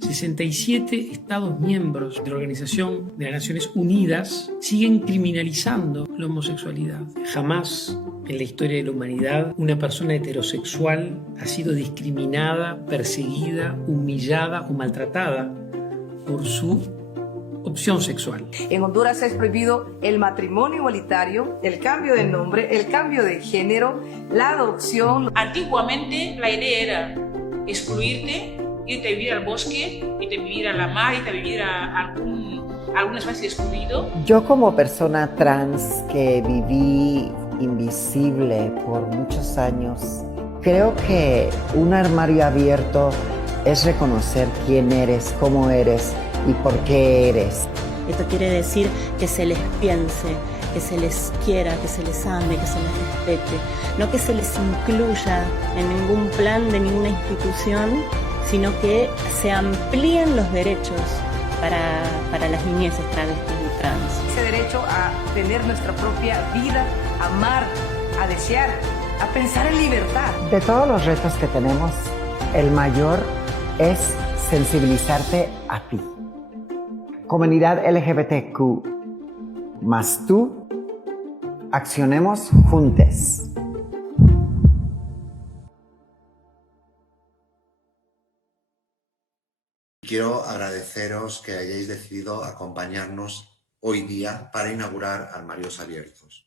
67 Estados miembros de la Organización de las Naciones Unidas siguen criminalizando la homosexualidad. Jamás en la historia de la humanidad una persona heterosexual ha sido discriminada, perseguida, humillada o maltratada por su opción sexual. En Honduras es prohibido el matrimonio igualitario, el cambio de nombre, el cambio de género, la adopción. Antiguamente la idea era excluirte, irte a vivir al bosque, irte a vivir a la mar, irte a vivir a alguna especie de excluido. Yo como persona trans que viví invisible por muchos años, creo que un armario abierto es reconocer quién eres, cómo eres y por qué eres. Esto quiere decir que se les piense, que se les quiera, que se les ame, que se les respete, no que se les incluya en ningún plan de ninguna institución, sino que se amplíen los derechos para las niñeces travestis y trans. Ese derecho a tener nuestra propia vida, a amar, a desear, a pensar en libertad. De todos los retos que tenemos, el mayor es sensibilizarte a ti. Comunidad LGBTQ más tú, accionemos juntos. Quiero agradeceros que hayáis decidido acompañarnos hoy día para inaugurar Armarios Abiertos.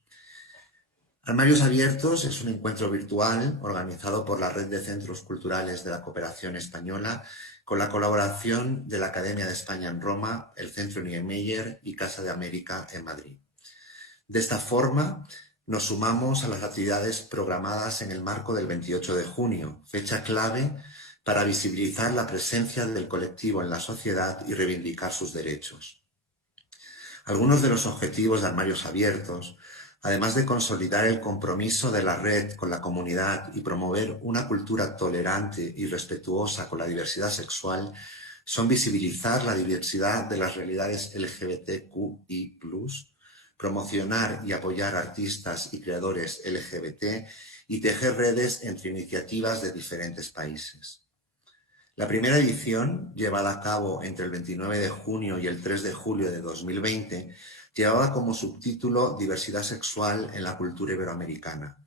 Armarios Abiertos es un encuentro virtual organizado por la Red de Centros Culturales de la Cooperación Española con la colaboración de la Academia de España en Roma, el Centro Niemeyer y Casa de América en Madrid. De esta forma, nos sumamos a las actividades programadas en el marco del 28 de junio, fecha clave para visibilizar la presencia del colectivo en la sociedad y reivindicar sus derechos. Algunos de los objetivos de Armarios Abiertos, además de consolidar el compromiso de la red con la comunidad y promover una cultura tolerante y respetuosa con la diversidad sexual, son visibilizar la diversidad de las realidades LGBTQI+, promocionar y apoyar artistas y creadores LGBT y tejer redes entre iniciativas de diferentes países. La primera edición, llevada a cabo entre el 29 de junio y el 3 de julio de 2020, llevaba como subtítulo Diversidad sexual en la cultura iberoamericana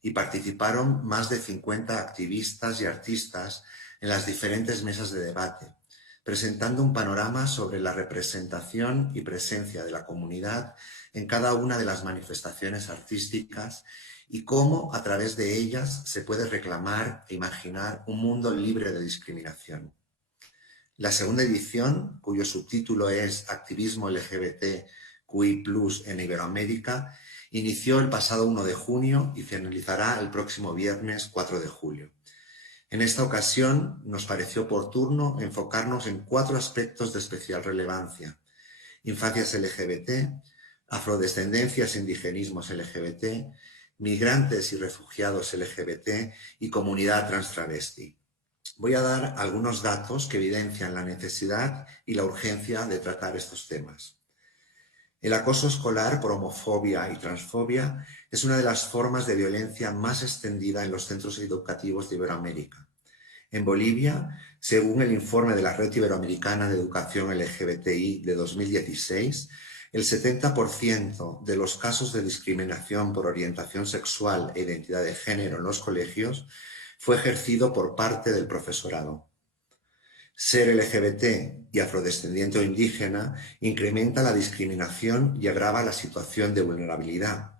y participaron más de 50 activistas y artistas en las diferentes mesas de debate, presentando un panorama sobre la representación y presencia de la comunidad en cada una de las manifestaciones artísticas y cómo a través de ellas se puede reclamar e imaginar un mundo libre de discriminación. La segunda edición, cuyo subtítulo es Activismo LGBTQI+ en Iberoamérica, inició el pasado 1 de junio y finalizará el próximo viernes 4 de julio. En esta ocasión nos pareció oportuno enfocarnos en 4 aspectos de especial relevancia: infancias LGBT, afrodescendencias e indigenismos LGBT, migrantes y refugiados LGBT y comunidad trans travesti. Voy a dar algunos datos que evidencian la necesidad y la urgencia de tratar estos temas. El acoso escolar por homofobia y transfobia es una de las formas de violencia más extendida en los centros educativos de Iberoamérica. En Bolivia, según el informe de la Red Iberoamericana de Educación LGBTI de 2016, el 70% de los casos de discriminación por orientación sexual e identidad de género en los colegios fue ejercido por parte del profesorado. Ser LGBT y afrodescendiente o indígena incrementa la discriminación y agrava la situación de vulnerabilidad.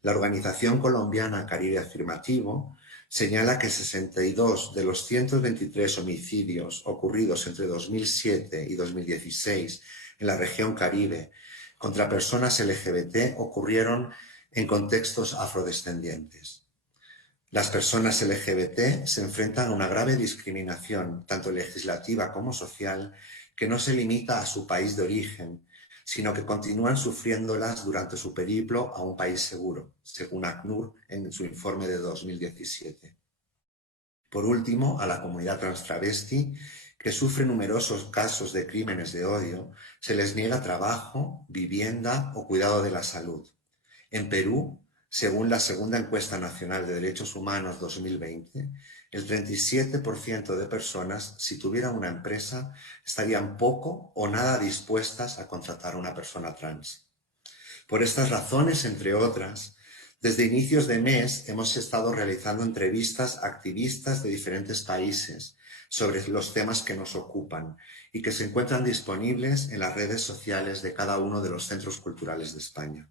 La organización colombiana Caribe Afirmativo señala que 62 de los 123 homicidios ocurridos entre 2007 y 2016 en la región Caribe contra personas LGBT ocurrieron en contextos afrodescendientes. Las personas LGBT se enfrentan a una grave discriminación, tanto legislativa como social, que no se limita a su país de origen, sino que continúan sufriéndolas durante su periplo a un país seguro, según ACNUR en su informe de 2017. Por último, a la comunidad trans travesti, que sufre numerosos casos de crímenes de odio, se les niega trabajo, vivienda o cuidado de la salud. En Perú, Según la segunda encuesta nacional de derechos humanos 2020, el 37% de personas, si tuvieran una empresa, estarían poco o nada dispuestas a contratar a una persona trans. Por estas razones, entre otras, desde inicios de mes hemos estado realizando entrevistas a activistas de diferentes países sobre los temas que nos ocupan y que se encuentran disponibles en las redes sociales de cada uno de los centros culturales de España.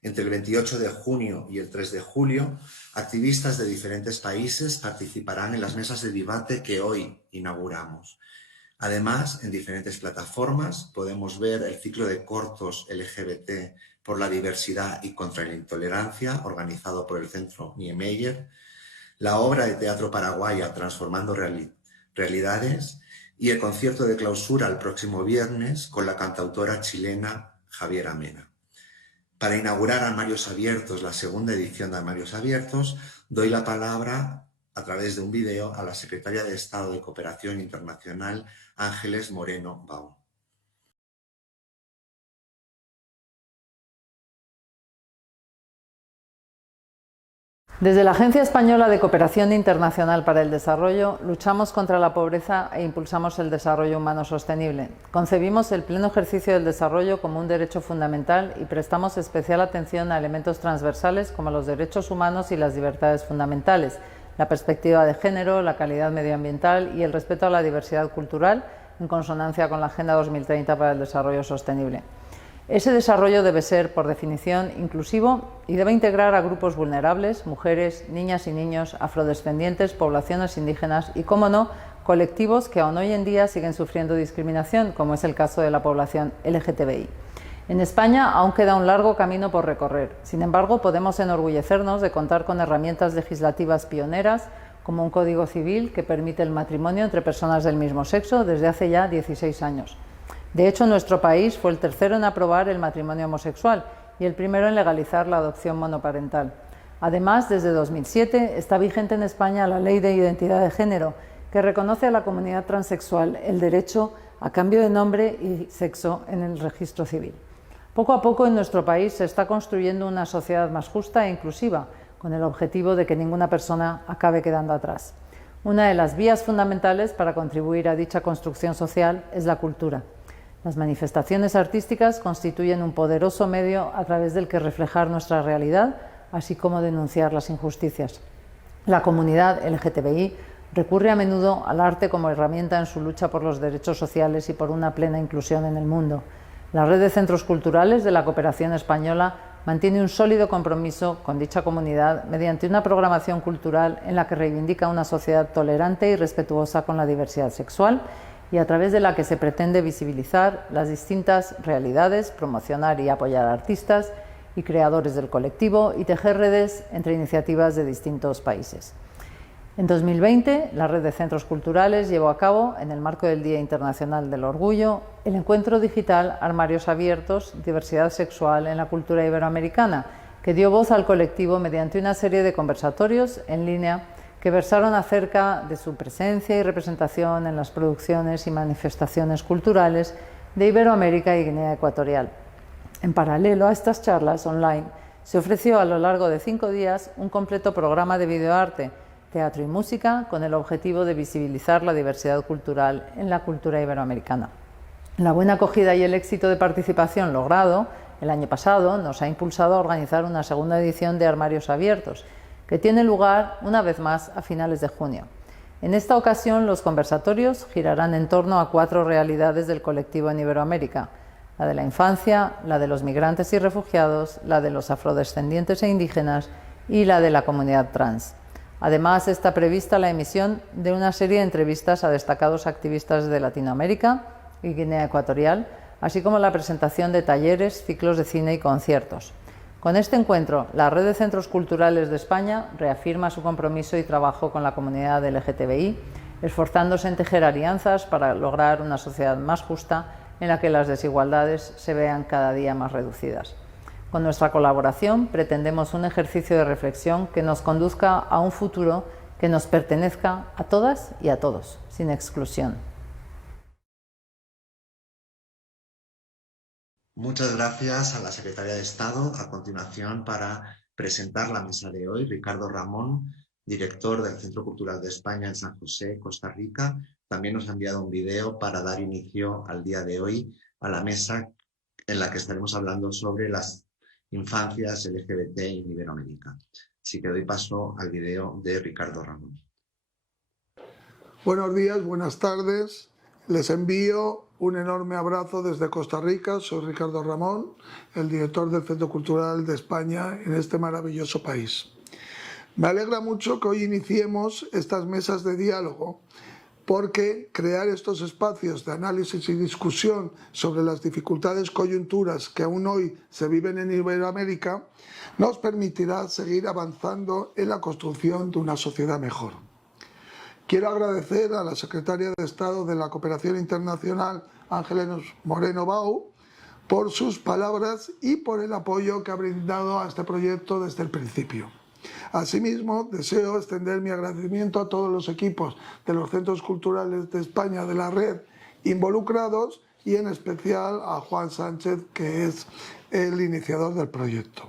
Entre el 28 de junio y el 3 de julio, activistas de diferentes países participarán en las mesas de debate que hoy inauguramos. Además, en diferentes plataformas podemos ver el ciclo de cortos LGBT por la diversidad y contra la intolerancia, organizado por el Centro Niemeyer, la obra de teatro paraguaya Transformando Realidades y el concierto de clausura el próximo viernes con la cantautora chilena Javiera Mena. Para inaugurar Armarios Abiertos, la segunda edición de Armarios Abiertos, doy la palabra a través de un vídeo a la Secretaria de Estado de Cooperación Internacional, Ángeles Moreno Baum. Desde la Agencia Española de Cooperación Internacional para el Desarrollo luchamos contra la pobreza e impulsamos el desarrollo humano sostenible. Concebimos el pleno ejercicio del desarrollo como un derecho fundamental y prestamos especial atención a elementos transversales como los derechos humanos y las libertades fundamentales, la perspectiva de género, la calidad medioambiental y el respeto a la diversidad cultural en consonancia con la Agenda 2030 para el Desarrollo Sostenible. Ese desarrollo debe ser, por definición, inclusivo y debe integrar a grupos vulnerables, mujeres, niñas y niños, afrodescendientes, poblaciones indígenas y, cómo no, colectivos que aún hoy en día siguen sufriendo discriminación, como es el caso de la población LGTBI. En España aún queda un largo camino por recorrer. Sin embargo, podemos enorgullecernos de contar con herramientas legislativas pioneras, como un Código Civil que permite el matrimonio entre personas del mismo sexo desde hace ya 16 años. De hecho, nuestro país fue el tercero en aprobar el matrimonio homosexual y el primero en legalizar la adopción monoparental. Además, desde 2007 está vigente en España la Ley de Identidad de Género, que reconoce a la comunidad transexual el derecho a cambio de nombre y sexo en el registro civil. Poco a poco en nuestro país se está construyendo una sociedad más justa e inclusiva, con el objetivo de que ninguna persona acabe quedando atrás. Una de las vías fundamentales para contribuir a dicha construcción social es la cultura. Las manifestaciones artísticas constituyen un poderoso medio a través del que reflejar nuestra realidad, así como denunciar las injusticias. La comunidad LGTBI recurre a menudo al arte como herramienta en su lucha por los derechos sociales y por una plena inclusión en el mundo. La red de centros culturales de la Cooperación Española mantiene un sólido compromiso con dicha comunidad mediante una programación cultural en la que reivindica una sociedad tolerante y respetuosa con la diversidad sexual y a través de la que se pretende visibilizar las distintas realidades, promocionar y apoyar a artistas y creadores del colectivo y tejer redes entre iniciativas de distintos países. En 2020, la Red de Centros Culturales llevó a cabo, en el marco del Día Internacional del Orgullo, el encuentro digital Armarios Abiertos, Diversidad Sexual en la Cultura Iberoamericana, que dio voz al colectivo mediante una serie de conversatorios en línea que versaron acerca de su presencia y representación en las producciones y manifestaciones culturales de Iberoamérica y Guinea Ecuatorial. En paralelo a estas charlas online, se ofreció a lo largo de 5 días un completo programa de videoarte, teatro y música con el objetivo de visibilizar la diversidad cultural en la cultura iberoamericana. La buena acogida y el éxito de participación logrado el año pasado nos ha impulsado a organizar una segunda edición de Armarios Abiertos, que tiene lugar una vez más a finales de junio. En esta ocasión, los conversatorios girarán en torno a 4 realidades del colectivo en Iberoamérica: la de la infancia, la de los migrantes y refugiados, la de los afrodescendientes e indígenas y la de la comunidad trans. Además, está prevista la emisión de una serie de entrevistas a destacados activistas de Latinoamérica y Guinea Ecuatorial, así como la presentación de talleres, ciclos de cine y conciertos. Con este encuentro, la Red de Centros Culturales de España reafirma su compromiso y trabajo con la comunidad LGTBI, esforzándose en tejer alianzas para lograr una sociedad más justa en la que las desigualdades se vean cada día más reducidas. Con nuestra colaboración pretendemos un ejercicio de reflexión que nos conduzca a un futuro que nos pertenezca a todas y a todos, sin exclusión. Muchas gracias a la Secretaria de Estado. A continuación, para presentar la mesa de hoy, Ricardo Ramón, director del Centro Cultural de España en San José, Costa Rica. También nos ha enviado un video para dar inicio al día de hoy a la mesa en la que estaremos hablando sobre las infancias LGBT en Iberoamérica. Así que doy paso al video de Ricardo Ramón. Buenos días, buenas tardes. Les envío un enorme abrazo desde Costa Rica. Soy Ricardo Ramón, el director del Centro Cultural de España en este maravilloso país. Me alegra mucho que hoy iniciemos estas mesas de diálogo, porque crear estos espacios de análisis y discusión sobre las dificultades coyunturas que aún hoy se viven en Iberoamérica nos permitirá seguir avanzando en la construcción de una sociedad mejor. Quiero agradecer a la Secretaria de Estado de la Cooperación Internacional, Ángeles Moreno Bau, por sus palabras y por el apoyo que ha brindado a este proyecto desde el principio. Asimismo, deseo extender mi agradecimiento a todos los equipos de los centros culturales de España de la red involucrados y en especial a Juan Sánchez, que es el iniciador del proyecto.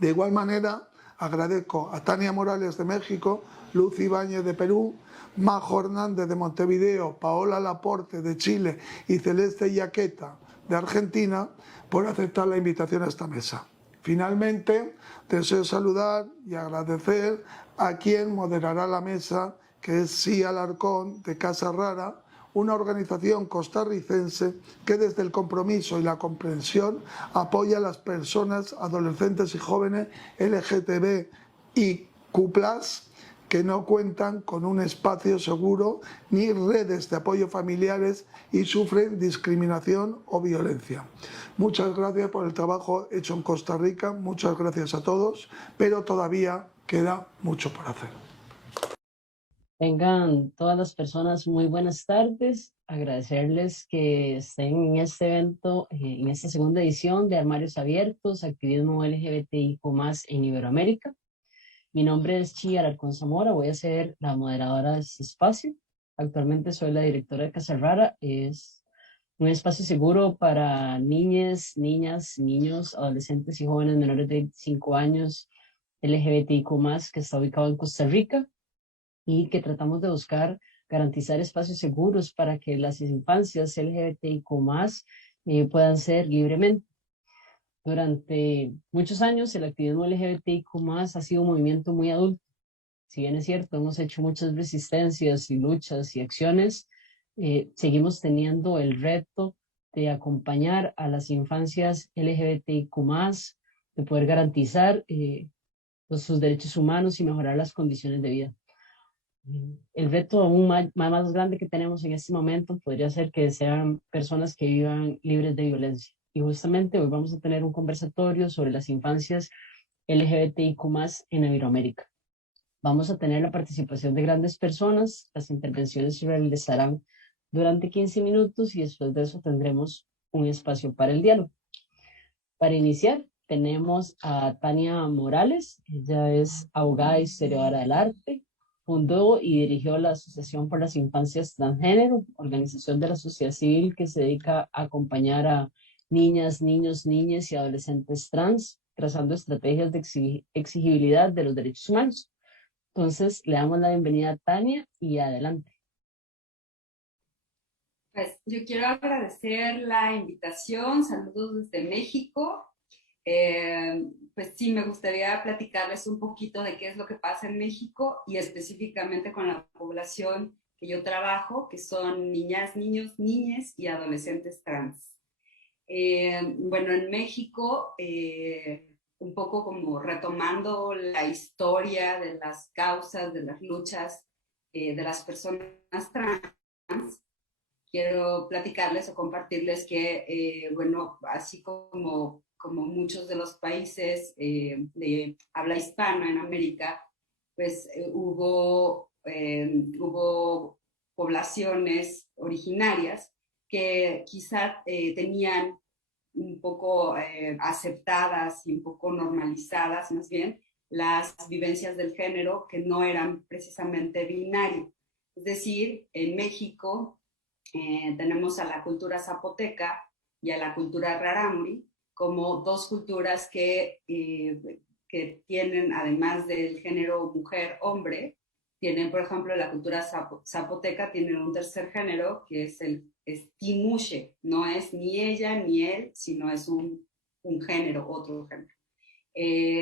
De igual manera, agradezco a Tania Morales de México, Luz Ibáñez de Perú, Majo Hernández de Montevideo, Paola Laporte de Chile y Celeste Yaqueta de Argentina por aceptar la invitación a esta mesa. Finalmente, deseo saludar y agradecer a quien moderará la mesa, que es Sia Alarcón de Casa Rara, una organización costarricense que desde el compromiso y la comprensión apoya a las personas, adolescentes y jóvenes LGTBIQ+, que no cuentan con un espacio seguro ni redes de apoyo familiares y sufren discriminación o violencia. Muchas gracias por el trabajo hecho en Costa Rica, muchas gracias a todos, pero todavía queda mucho por hacer. Tengan todas las personas muy buenas tardes, agradecerles que estén en este evento, en esta segunda edición de Armarios Abiertos, activismo LGBTIQ+ en Iberoamérica. Mi nombre es Chia Alarcón Zamora, voy a ser la moderadora de este espacio. Actualmente soy la directora de Casa Rara. Es un espacio seguro para niñas, niños, adolescentes y jóvenes menores de 25 años LGBTIQ+, que está ubicado en Costa Rica y que tratamos de buscar garantizar espacios seguros para que las infancias LGBTIQ+, puedan ser libremente. Durante muchos años el activismo LGBTIQ+ ha sido un movimiento muy adulto. Si bien es cierto, hemos hecho muchas resistencias y luchas y acciones, seguimos teniendo el reto de acompañar a las infancias LGBTIQ+, de poder garantizar sus derechos humanos y mejorar las condiciones de vida. El reto aún más grande que tenemos en este momento podría ser que sean personas que vivan libres de violencia. Y justamente hoy vamos a tener un conversatorio sobre las infancias LGBTIQ+ en Iberoamérica. Vamos a tener la participación de grandes personas, las intervenciones se realizarán durante 15 minutos y después de eso tendremos un espacio para el diálogo. Para iniciar, tenemos a Tania Morales, ella es abogada y historiadora del arte, fundó y dirigió la Asociación por las Infancias Transgénero, organización de la sociedad civil que se dedica a acompañar a niñas, niños, niñas y adolescentes trans, trazando estrategias de exigibilidad de los derechos humanos. Entonces, le damos la bienvenida a Tania y adelante. Pues yo quiero agradecer la invitación, saludos desde México. Pues sí, me gustaría platicarles un poquito de qué es lo que pasa en México y específicamente con la población que yo trabajo, que son niñas, niños, niñas y adolescentes trans. Bueno, en México, un poco como retomando la historia de las causas, de las luchas de las personas trans, quiero platicarles o compartirles que, bueno, así como muchos de los países de habla hispana en América, pues hubo poblaciones originarias que quizá tenían un poco aceptadas y un poco normalizadas, más bien, las vivencias del género que no eran precisamente binario. Es decir, en México tenemos a la cultura zapoteca y a la cultura rarámuri como dos culturas que que tienen, además del género mujer-hombre, tienen, por ejemplo, la cultura zapoteca tiene un tercer género que es el timuche, no es ni ella ni él, sino es un género, otro género.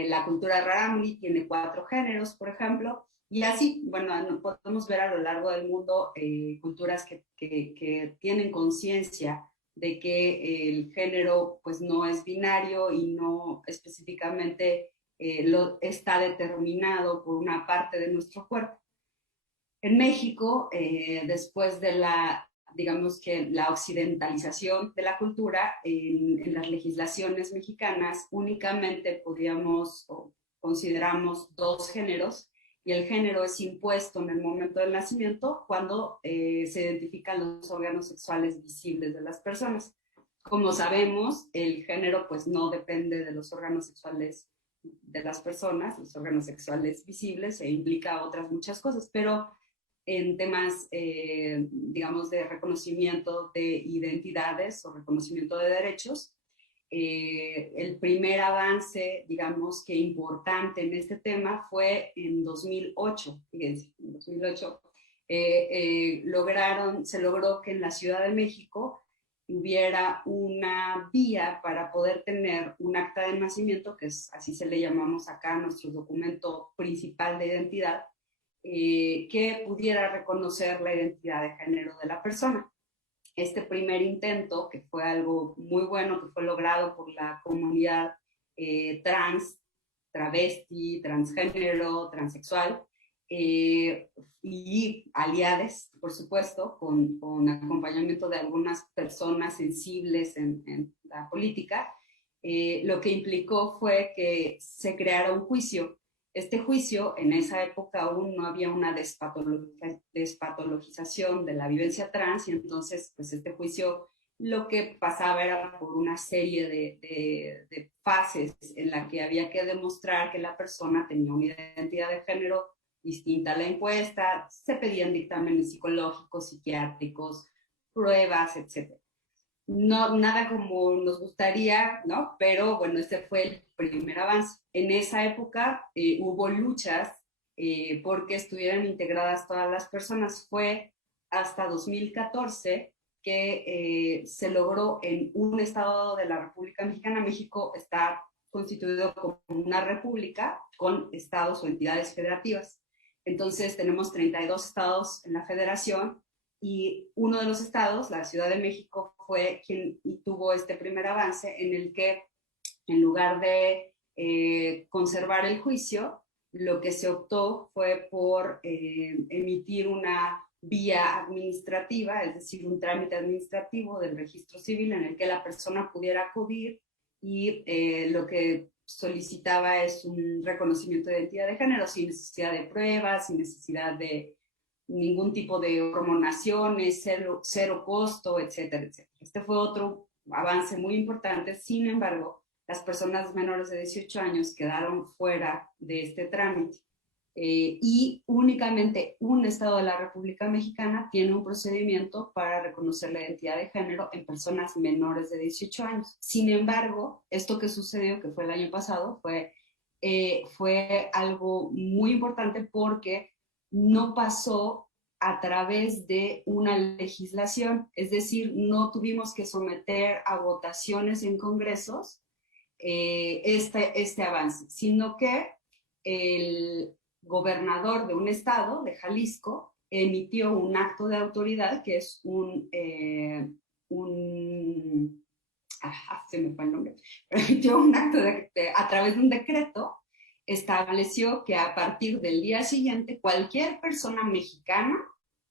La cultura rarámuri tiene 4 géneros, por ejemplo, y así, bueno, podemos ver a lo largo del mundo culturas que tienen conciencia de que el género pues no es binario y no específicamente está determinado por una parte de nuestro cuerpo. En México, después de digamos que la occidentalización de la cultura, en las legislaciones mexicanas únicamente podíamos o consideramos 2 géneros, y el género es impuesto en el momento del nacimiento cuando se identifican los órganos sexuales visibles de las personas. Como sabemos, el género pues no depende de los órganos sexuales de las personas, los órganos sexuales visibles, e implica otras muchas cosas, pero en temas, digamos, de reconocimiento de identidades o reconocimiento de derechos, el primer avance, digamos, que importante en este tema fue en 2008. Fíjense, en 2008 se logró que en la Ciudad de México hubiera una vía para poder tener un acta de nacimiento, que es, así se le llamamos acá, nuestro documento principal de identidad, que pudiera reconocer la identidad de género de la persona. Este primer intento, que fue algo muy bueno, que fue logrado por la comunidad trans, travesti, transgénero, transexual, y aliades, por supuesto, con acompañamiento de algunas personas sensibles en la política, lo que implicó fue que se creara un juicio. Este juicio, en esa época aún no había una despatologización de la vivencia trans, y entonces pues este juicio lo que pasaba era por una serie de fases en la que había que demostrar que la persona tenía una identidad de género distinta a la impuesta, se pedían dictámenes psicológicos, psiquiátricos, pruebas, etc. No, nada como nos gustaría, ¿no? Pero bueno, este fue el primer avance. En esa época hubo luchas porque estuvieran integradas todas las personas. Fue hasta 2014 que se logró en un estado de la República Mexicana. México está constituido como una república con estados o entidades federativas. Entonces tenemos 32 estados en la federación, y uno de los estados, la Ciudad de México, fue quien tuvo este primer avance en el que, en lugar de conservar el juicio, lo que se optó fue por emitir una vía administrativa, es decir, un trámite administrativo del registro civil en el que la persona pudiera acudir, y lo que solicitaba es un reconocimiento de identidad de género sin necesidad de pruebas, sin necesidad de ningún tipo de hormonaciones, cero costo, etcétera, etcétera. Este fue otro avance muy importante. Sin embargo, las personas menores de 18 años quedaron fuera de este trámite, y únicamente un estado de la República Mexicana tiene un procedimiento para reconocer la identidad de género en personas menores de 18 años. Sin embargo, esto que sucedió, que fue el año pasado, fue algo muy importante porque no pasó a través de una legislación, es decir, no tuvimos que someter a votaciones en congresos este avance, sino que el gobernador de un estado, de Jalisco, emitió un acto de autoridad, que es se me fue el nombre, emitió un acto a través de un decreto, estableció que a partir del día siguiente cualquier persona mexicana,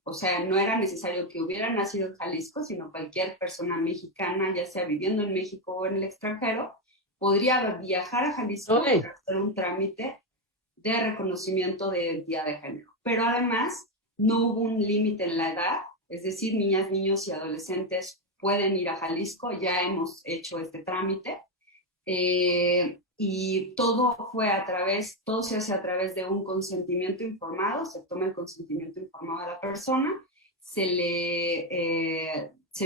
o sea, no era necesario que hubiera nacido en Jalisco, sino cualquier persona mexicana, ya sea viviendo en México o en el extranjero, podría viajar a Jalisco para hacer un trámite de reconocimiento de identidad de género. Pero además no hubo un límite en la edad, es decir, niñas, niños y adolescentes pueden ir a Jalisco, ya hemos hecho este trámite, y todo se hace a través de un consentimiento informado. Se toma el consentimiento informado de la persona, se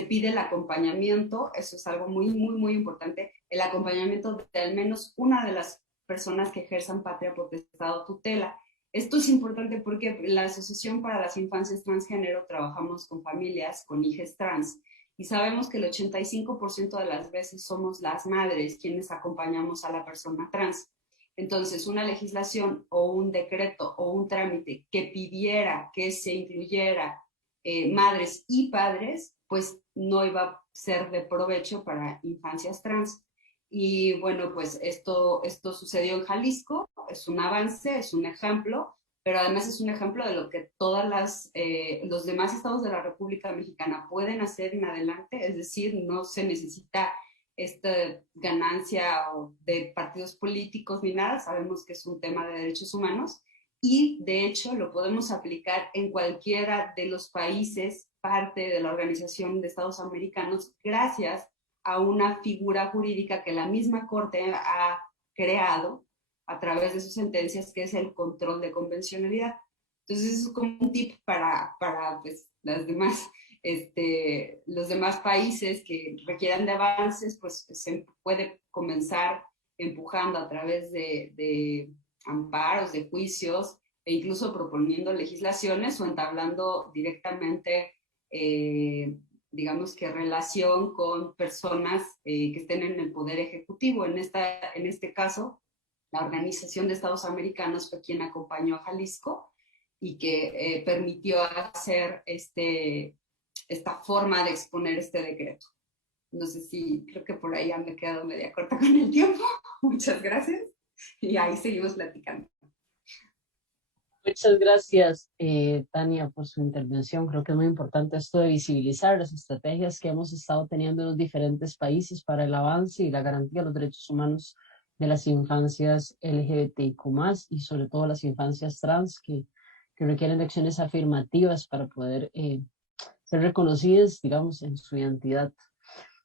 pide el acompañamiento, eso es algo muy, muy, muy importante, el acompañamiento de al menos una de las personas que ejerzan patria potestad o tutela. Esto es importante porque la Asociación para las Infancias Transgénero trabajamos con familias, con hijas trans, y sabemos que el 85% de las veces somos las madres quienes acompañamos a la persona trans. Entonces, una legislación o un decreto o un trámite que pidiera que se incluyera madres y padres, pues no iba a ser de provecho para infancias trans. Y bueno, pues esto sucedió en Jalisco, es un avance, es un ejemplo, pero además es un ejemplo de lo que los demás estados de la República Mexicana pueden hacer en adelante, es decir, no se necesita esta ganancia de partidos políticos ni nada, sabemos que es un tema de derechos humanos y de hecho lo podemos aplicar en cualquiera de los países parte de la Organización de Estados Americanos gracias a una figura jurídica que la misma Corte ha creado a través de sus sentencias, que es el control de convencionalidad. Entonces, eso es como un tip para pues, los demás países que requieran de avances, pues se puede comenzar empujando a través de amparos, de juicios, e incluso proponiendo legislaciones o entablando directamente digamos que relación con personas que estén en el poder ejecutivo. En este caso, la Organización de Estados Americanos fue quien acompañó a Jalisco y que permitió hacer esta forma de exponer este decreto. No sé si, creo que por ahí ya me he quedado media corta con el tiempo. Muchas gracias. Y ahí seguimos platicando. Muchas gracias, Tania, por su intervención. Creo que es muy importante esto de visibilizar las estrategias que hemos estado teniendo en los diferentes países para el avance y la garantía de los derechos humanos de las infancias LGBTIQ+, y sobre todo las infancias trans que requieren de acciones afirmativas para poder ser reconocidas, digamos, en su identidad.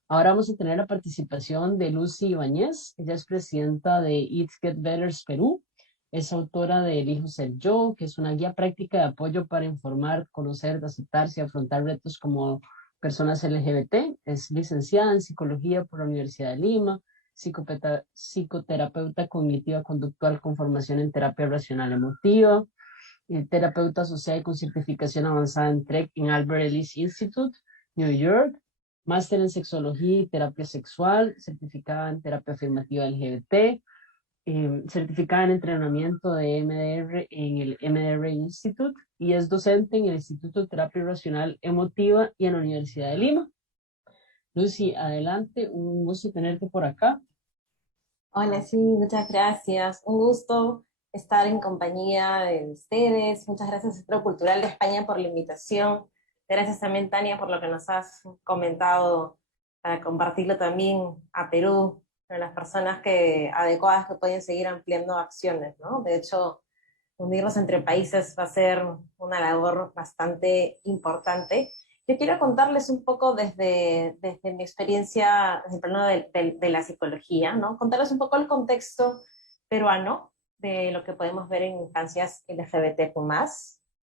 Ahora vamos a tener la participación de Lucy Ibáñez. Ella es presidenta de It Get Betters Perú. Es autora de Elijo Ser Yo, que es una guía práctica de apoyo para informar, conocer, aceptarse y afrontar retos como personas LGBT. Es licenciada en Psicología por la Universidad de Lima, psicoterapeuta cognitiva conductual con formación en terapia racional emotiva, terapeuta asociada con certificación avanzada en TREC en Albert Ellis Institute, New York, máster en sexología y terapia sexual, certificada en terapia afirmativa LGBT, certificada en entrenamiento de MDR en el MDR Institute y es docente en el Instituto de Terapia Racional Emotiva y en la Universidad de Lima. Lucy, adelante, un gusto tenerte por acá. Hola, sí, muchas gracias. Un gusto estar en compañía de ustedes. Muchas gracias Centro Cultural de España por la invitación. Gracias también, Tania, por lo que nos has comentado para compartirlo también a Perú, a las personas adecuadas que pueden seguir ampliando acciones, ¿no? De hecho, unirnos entre países va a ser una labor bastante importante. Yo quiero contarles un poco desde mi experiencia, desde el plano de la psicología, ¿no? Contarles un poco el contexto peruano de lo que podemos ver en infancias LGBTQ+,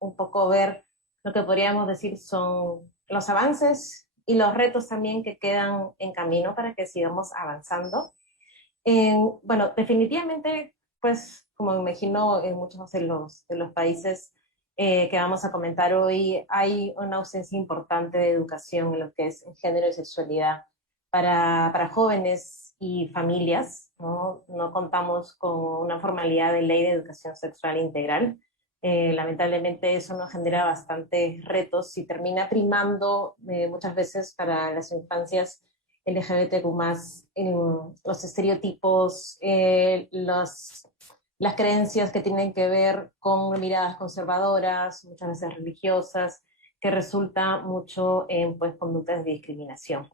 un poco ver lo que podríamos decir son los avances y los retos también que quedan en camino para que sigamos avanzando. Bueno, definitivamente, pues, como me imagino en muchos de los países que vamos a comentar hoy, hay una ausencia importante de educación en lo que es género y sexualidad para jóvenes y familias, ¿no? No contamos con una formalidad de ley de educación sexual integral. Lamentablemente eso nos genera bastantes retos y termina primando muchas veces para las infancias LGBTQ+, los estereotipos, las creencias que tienen que ver con miradas conservadoras, muchas veces religiosas, que resulta mucho en pues, conductas de discriminación,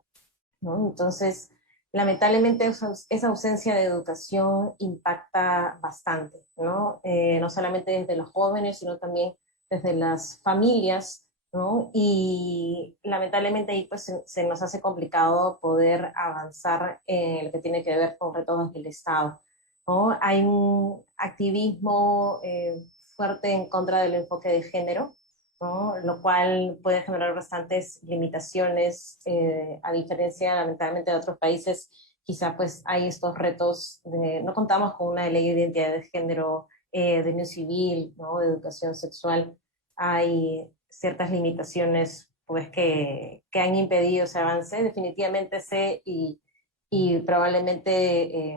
¿no? Entonces, lamentablemente esa ausencia de educación impacta bastante, ¿no? No solamente desde los jóvenes, sino también desde las familias, ¿no? Y lamentablemente ahí pues se nos hace complicado poder avanzar en lo que tiene que ver con retos del Estado, ¿no? Hay un activismo fuerte en contra del enfoque de género, ¿no? Lo cual puede generar bastantes limitaciones, a diferencia lamentablemente de otros países quizá pues hay estos retos, no contamos con una ley de identidad de género, de unión civil, ¿no? De educación sexual, hay ciertas limitaciones pues que han impedido ese avance. Definitivamente sé y probablemente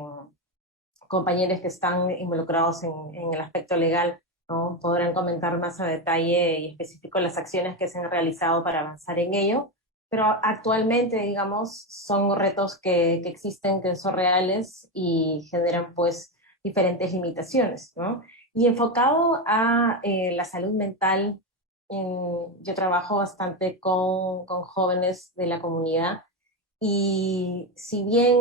compañeros que están involucrados en el aspecto legal, ¿no? Podrán comentar más a detalle y específico las acciones que se han realizado para avanzar en ello, pero actualmente, digamos, son retos que existen, que son reales y generan pues diferentes limitaciones, ¿no? Y enfocado a la salud mental, yo trabajo bastante con jóvenes de la comunidad y si bien,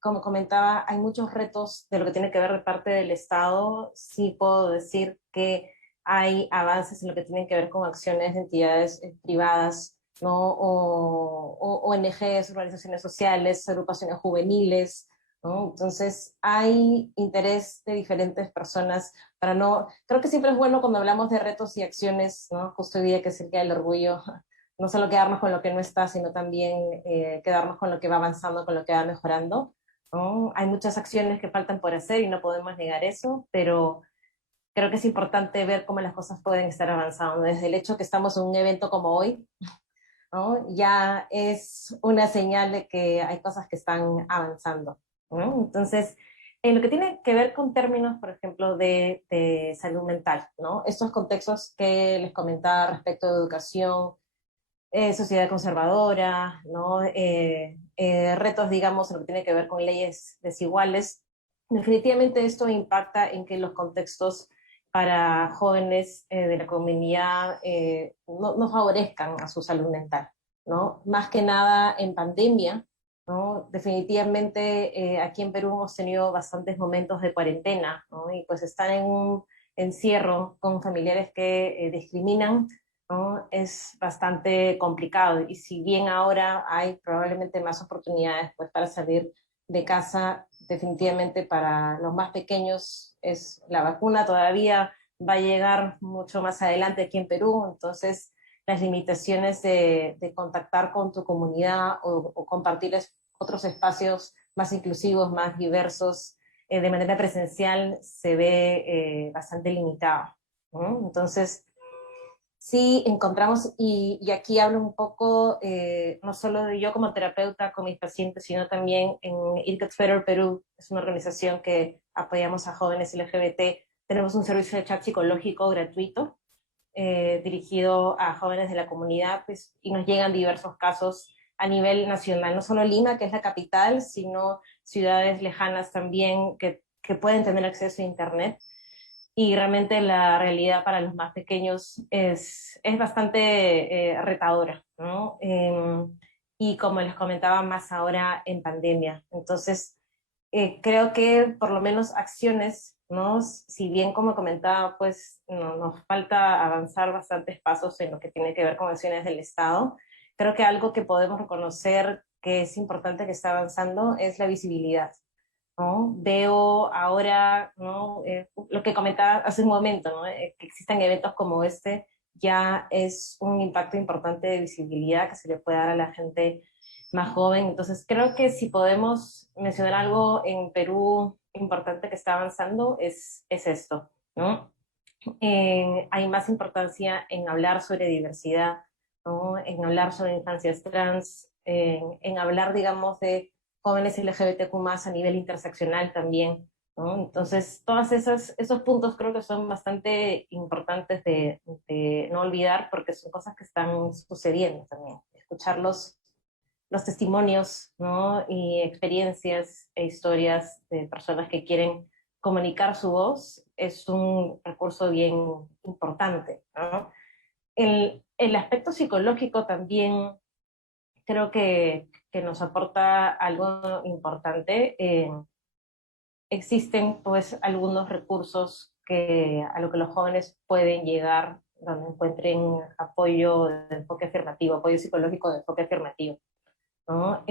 como comentaba, hay muchos retos de lo que tiene que ver de parte del Estado, sí puedo decir que hay avances en lo que tienen que ver con acciones de entidades privadas, ¿no? O ONGs, organizaciones sociales, agrupaciones juveniles, ¿no? Entonces hay interés de diferentes personas para no... Creo que siempre es bueno cuando hablamos de retos y acciones, ¿no? Justo hoy día que es el Día del Orgullo, no solo quedarnos con lo que no está, sino también quedarnos con lo que va avanzando, con lo que va mejorando, ¿no? Hay muchas acciones que faltan por hacer y no podemos negar eso, pero creo que es importante ver cómo las cosas pueden estar avanzando. Desde el hecho que estamos en un evento como hoy, ¿no? Ya es una señal de que hay cosas que están avanzando, ¿no? Entonces, en lo que tiene que ver con términos, por ejemplo, de salud mental, ¿no? Estos contextos que les comentaba respecto de educación, sociedad conservadora, ¿no? Retos, digamos, en lo que tiene que ver con leyes desiguales. Definitivamente esto impacta en que los contextos para jóvenes de la comunidad no favorezcan a su salud mental, ¿no? Más que nada en pandemia, ¿no? Definitivamente aquí en Perú hemos tenido bastantes momentos de cuarentena, ¿no? Y pues estar en un encierro con familiares que discriminan, ¿no? Es bastante complicado, y si bien ahora hay probablemente más oportunidades pues, para salir de casa, definitivamente para los más pequeños es la vacuna todavía va a llegar mucho más adelante aquí en Perú, entonces las limitaciones de contactar con tu comunidad o compartir otros espacios más inclusivos, más diversos, de manera presencial se ve bastante limitado, ¿no? Entonces, sí encontramos, y aquí hablo un poco, no solo de yo como terapeuta con mis pacientes, sino también en It Gets Better Perú, es una organización que apoyamos a jóvenes LGBT, tenemos un servicio de chat psicológico gratuito, dirigido a jóvenes de la comunidad, pues, y nos llegan diversos casos a nivel nacional, no solo Lima, que es la capital, sino ciudades lejanas también que pueden tener acceso a Internet. Y realmente la realidad para los más pequeños es bastante retadora, ¿no? Y como les comentaba, más ahora en pandemia. Entonces, creo que por lo menos acciones, ¿no? Si bien como comentaba, pues nos falta avanzar bastantes pasos en lo que tiene que ver con acciones del Estado, creo que algo que podemos reconocer que es importante que está avanzando es la visibilidad, ¿no? Veo ahora, ¿no? Lo que comentaba hace un momento, ¿no? Que existan eventos como este ya es un impacto importante de visibilidad que se le puede dar a la gente más joven. Entonces creo que si podemos mencionar algo en Perú importante que está avanzando es esto, ¿no? Hay más importancia en hablar sobre diversidad, ¿no? En hablar sobre infancias trans, en hablar, digamos, de jóvenes LGBTQ+ a nivel interseccional también, ¿no? Entonces, todos esos puntos creo que son bastante importantes de no olvidar, porque son cosas que están sucediendo también. Escuchar los testimonios, ¿no? Y experiencias e historias de personas que quieren comunicar su voz es un recurso bien importante, ¿no? El aspecto psicológico también creo que nos aporta algo importante. Existen pues algunos recursos a lo que los jóvenes pueden llegar, donde encuentren apoyo de enfoque afirmativo, apoyo psicológico de enfoque afirmativo, ¿no?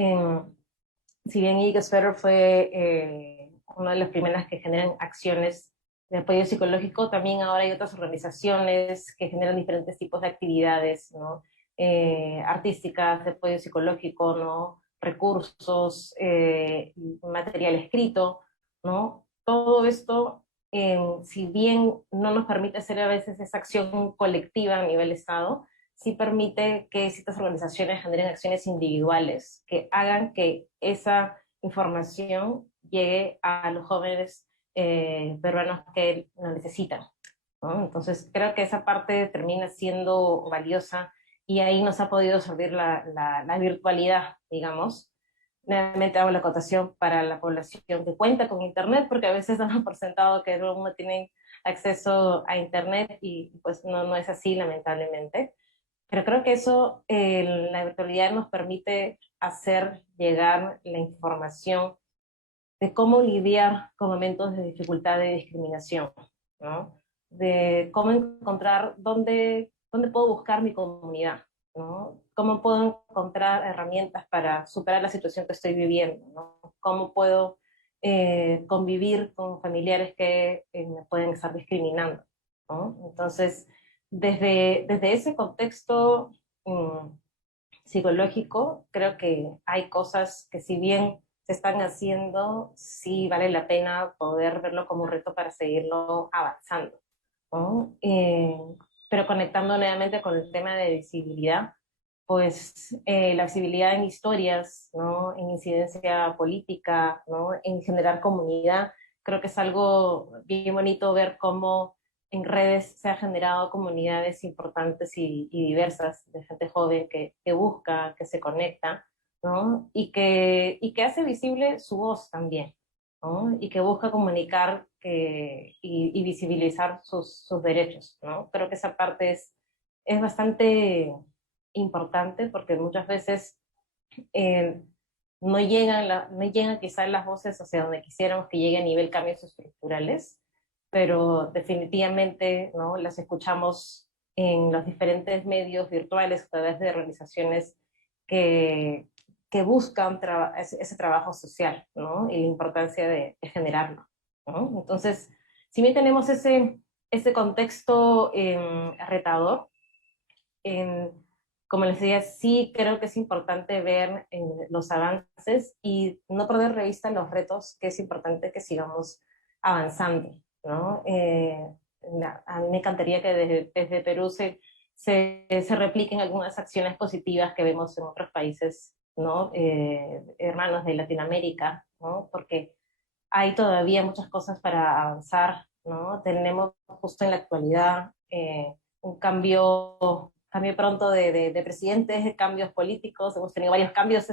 Si bien It Gets Better fue una de las primeras que generan acciones de apoyo psicológico, también ahora hay otras organizaciones que generan diferentes tipos de actividades, ¿no? Artísticas, de apoyo psicológico, ¿no? recursos, material escrito, ¿no? Todo esto, si bien no nos permite hacer a veces esa acción colectiva a nivel Estado, sí permite que ciertas organizaciones generen acciones individuales que hagan que esa información llegue a los jóvenes peruanos que lo necesitan, ¿no? Entonces creo que esa parte termina siendo valiosa y ahí nos ha podido servir la virtualidad, digamos. Nuevamente hago la acotación para la población que cuenta con Internet, porque a veces damos por sentado que no tienen acceso a Internet y pues no es así, lamentablemente. Pero creo que eso, la virtualidad nos permite hacer llegar la información de cómo lidiar con momentos de dificultad y discriminación, ¿no? De cómo encontrar dónde puedo buscar mi comunidad, ¿no? Cómo puedo encontrar herramientas para superar la situación que estoy viviendo, ¿no? Cómo puedo convivir con familiares que me pueden estar discriminando, ¿no? Entonces, desde ese contexto psicológico, creo que hay cosas que si bien se están haciendo, sí vale la pena poder verlo como un reto para seguirlo avanzando, ¿no? Pero conectando nuevamente con el tema de visibilidad, pues la visibilidad en historias, ¿no? En incidencia política, ¿no? En generar comunidad, creo que es algo bien bonito ver cómo en redes se han generado comunidades importantes y diversas de gente joven que busca, que se conecta, ¿no? Y que hace visible su voz también, ¿no? Y que busca comunicar y visibilizar sus derechos, ¿no? Creo que esa parte es bastante importante porque muchas veces no llegan quizás las voces hacia donde quisiéramos que llegue a nivel cambios estructurales, pero definitivamente, ¿no? Las escuchamos en los diferentes medios virtuales a través de organizaciones que buscan ese trabajo social, ¿no? Y la importancia de generarlo, ¿no? Entonces, si bien tenemos ese contexto retador, como les decía, sí creo que es importante ver los avances y no perder de vista los retos, que es importante que sigamos avanzando, ¿no? A mí me encantaría que desde Perú se repliquen algunas acciones positivas que vemos en otros países, ¿no? Hermanos de Latinoamérica, ¿no? Porque hay todavía muchas cosas para avanzar, ¿no? Tenemos justo en la actualidad un cambio pronto de presidentes, cambios políticos, hemos tenido varios cambios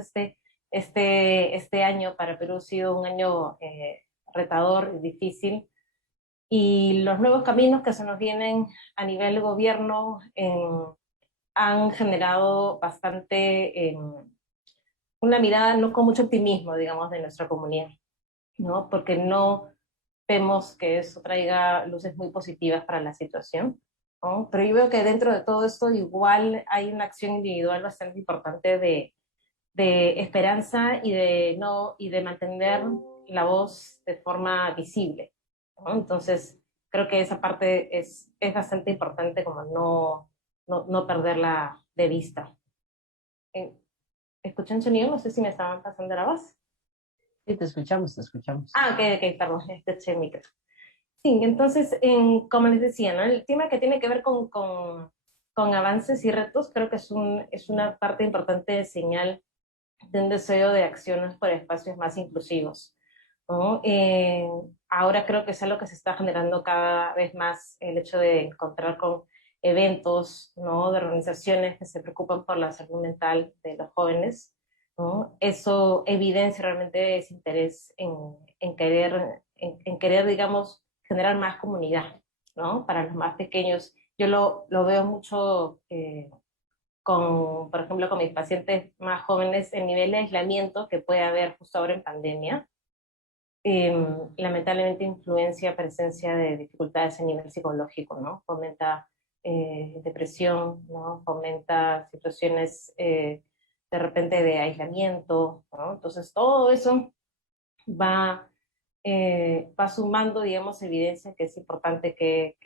este año. Para Perú ha sido un año retador y difícil, y los nuevos caminos que se nos vienen a nivel gobierno han generado bastante una mirada no con mucho optimismo, digamos, de nuestra comunidad, ¿no? Porque no vemos que eso traiga luces muy positivas para la situación, ¿no? Pero yo veo que dentro de todo esto igual hay una acción individual bastante importante de esperanza y de mantener la voz de forma visible, ¿no? Entonces creo que esa parte es bastante importante, como no perderla de vista. ¿Escuchan sonido? No sé si me estaban pasando la voz. Sí, te escuchamos, te escuchamos. Ok, perdón, eché el micro. Sí, entonces, como les decía, ¿no? El tema que tiene que ver con avances y retos, creo que es una parte importante de señal de un deseo de acciones por espacios más inclusivos, ¿no? Ahora creo que es algo que se está generando cada vez más, el hecho de encontrar con eventos, ¿no? De organizaciones que se preocupan por la salud mental de los jóvenes, ¿no? Eso evidencia realmente ese interés en querer, digamos, generar más comunidad, ¿no? Para los más pequeños. Yo lo veo mucho por ejemplo, con mis pacientes más jóvenes, el nivel de aislamiento que puede haber justo ahora en pandemia, lamentablemente influencia presencia de dificultades a nivel psicológico, ¿no? Fomenta depresión, ¿no? Fomenta situaciones de repente de aislamiento, ¿no? Entonces todo eso va sumando, digamos, evidencia que es importante que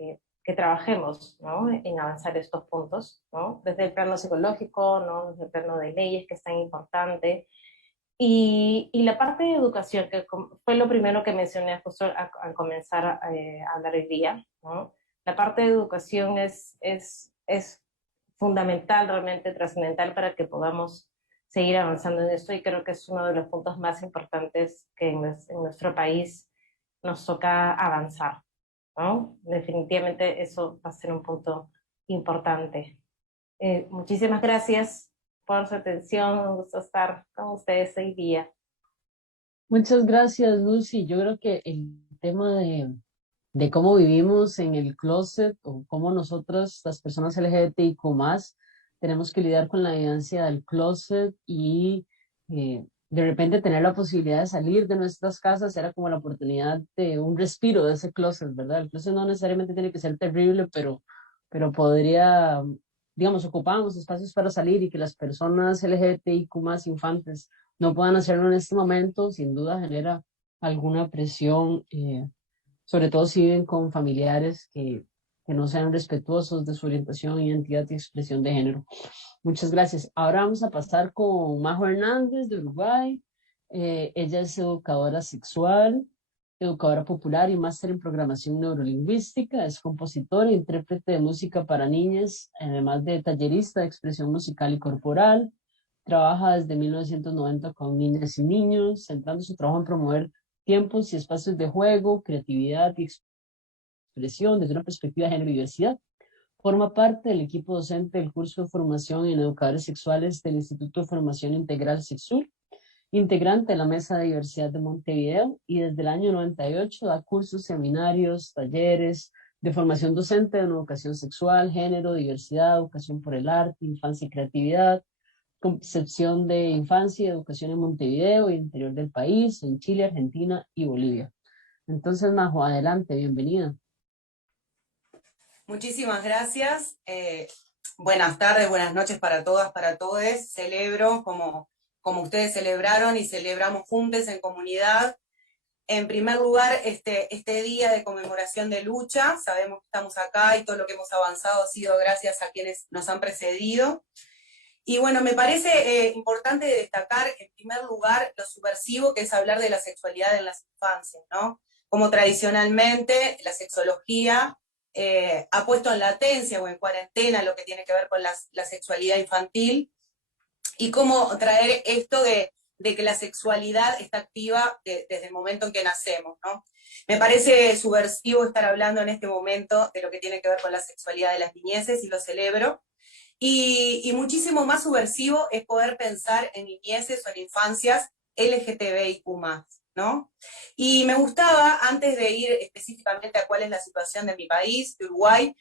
trabajemos, ¿no? En avanzar estos puntos, ¿no? Desde el plano psicológico, ¿no? Desde el plano de leyes, que es tan importante, Y la parte de educación, que fue lo primero que mencioné justo al comenzar a hablar el día, ¿no? La parte de educación es fundamental, realmente trascendental para que podamos seguir avanzando en esto, y creo que es uno de los puntos más importantes que en nuestro país nos toca avanzar, ¿no? Definitivamente eso va a ser un punto importante. Muchísimas gracias por su atención, un gusto estar con ustedes hoy día. Muchas gracias, Lucy. Yo creo que el tema de cómo vivimos en el closet, o cómo nosotras, las personas LGBTIQ+, tenemos que lidiar con la vivencia del closet, y de repente tener la posibilidad de salir de nuestras casas era como la oportunidad de un respiro de ese closet, ¿verdad? El closet no necesariamente tiene que ser terrible, pero podría, digamos, ocupábamos espacios para salir, y que las personas LGBTIQ+, infantes, no puedan hacerlo en este momento, sin duda genera alguna presión, sobre todo si viven con familiares que no sean respetuosos de su orientación, identidad y expresión de género. Muchas gracias. Ahora vamos a pasar con Majo Hernández de Uruguay. Ella es educadora sexual, educadora popular y máster en programación neurolingüística. Es compositora e intérprete de música para niñas, además de tallerista de expresión musical y corporal. Trabaja desde 1990 con niñas y niños, centrando su trabajo en promover tiempos y espacios de juego, creatividad y expresión desde una perspectiva de género y diversidad. Forma parte del equipo docente del curso de formación en educadores sexuales del Instituto de Formación Integral Sexur, integrante de la Mesa de Diversidad de Montevideo, y desde el año 98 da cursos, seminarios, talleres de formación docente en educación sexual, género, diversidad, educación por el arte, infancia y creatividad, concepción de infancia y educación en Montevideo y interior del país, en Chile, Argentina y Bolivia. Entonces, Majo, adelante, bienvenida. Muchísimas gracias. Buenas tardes, buenas noches para todas, para todos. Celebro como ustedes celebraron y celebramos juntos en comunidad. En primer lugar, este día de conmemoración de lucha. Sabemos que estamos acá y todo lo que hemos avanzado ha sido gracias a quienes nos han precedido. Y bueno, me parece importante destacar en primer lugar lo subversivo que es hablar de la sexualidad en las infancias, ¿no? Como tradicionalmente la sexología ha puesto en latencia o en cuarentena lo que tiene que ver con la sexualidad infantil, y cómo traer esto de que la sexualidad está activa desde el momento en que nacemos, ¿no? Me parece subversivo estar hablando en este momento de lo que tiene que ver con la sexualidad de las niñeces, y lo celebro. Y muchísimo más subversivo es poder pensar en niñeces o en infancias LGTBIQ+, ¿no? Y me gustaba, antes de ir específicamente a cuál es la situación de mi país, de Uruguay,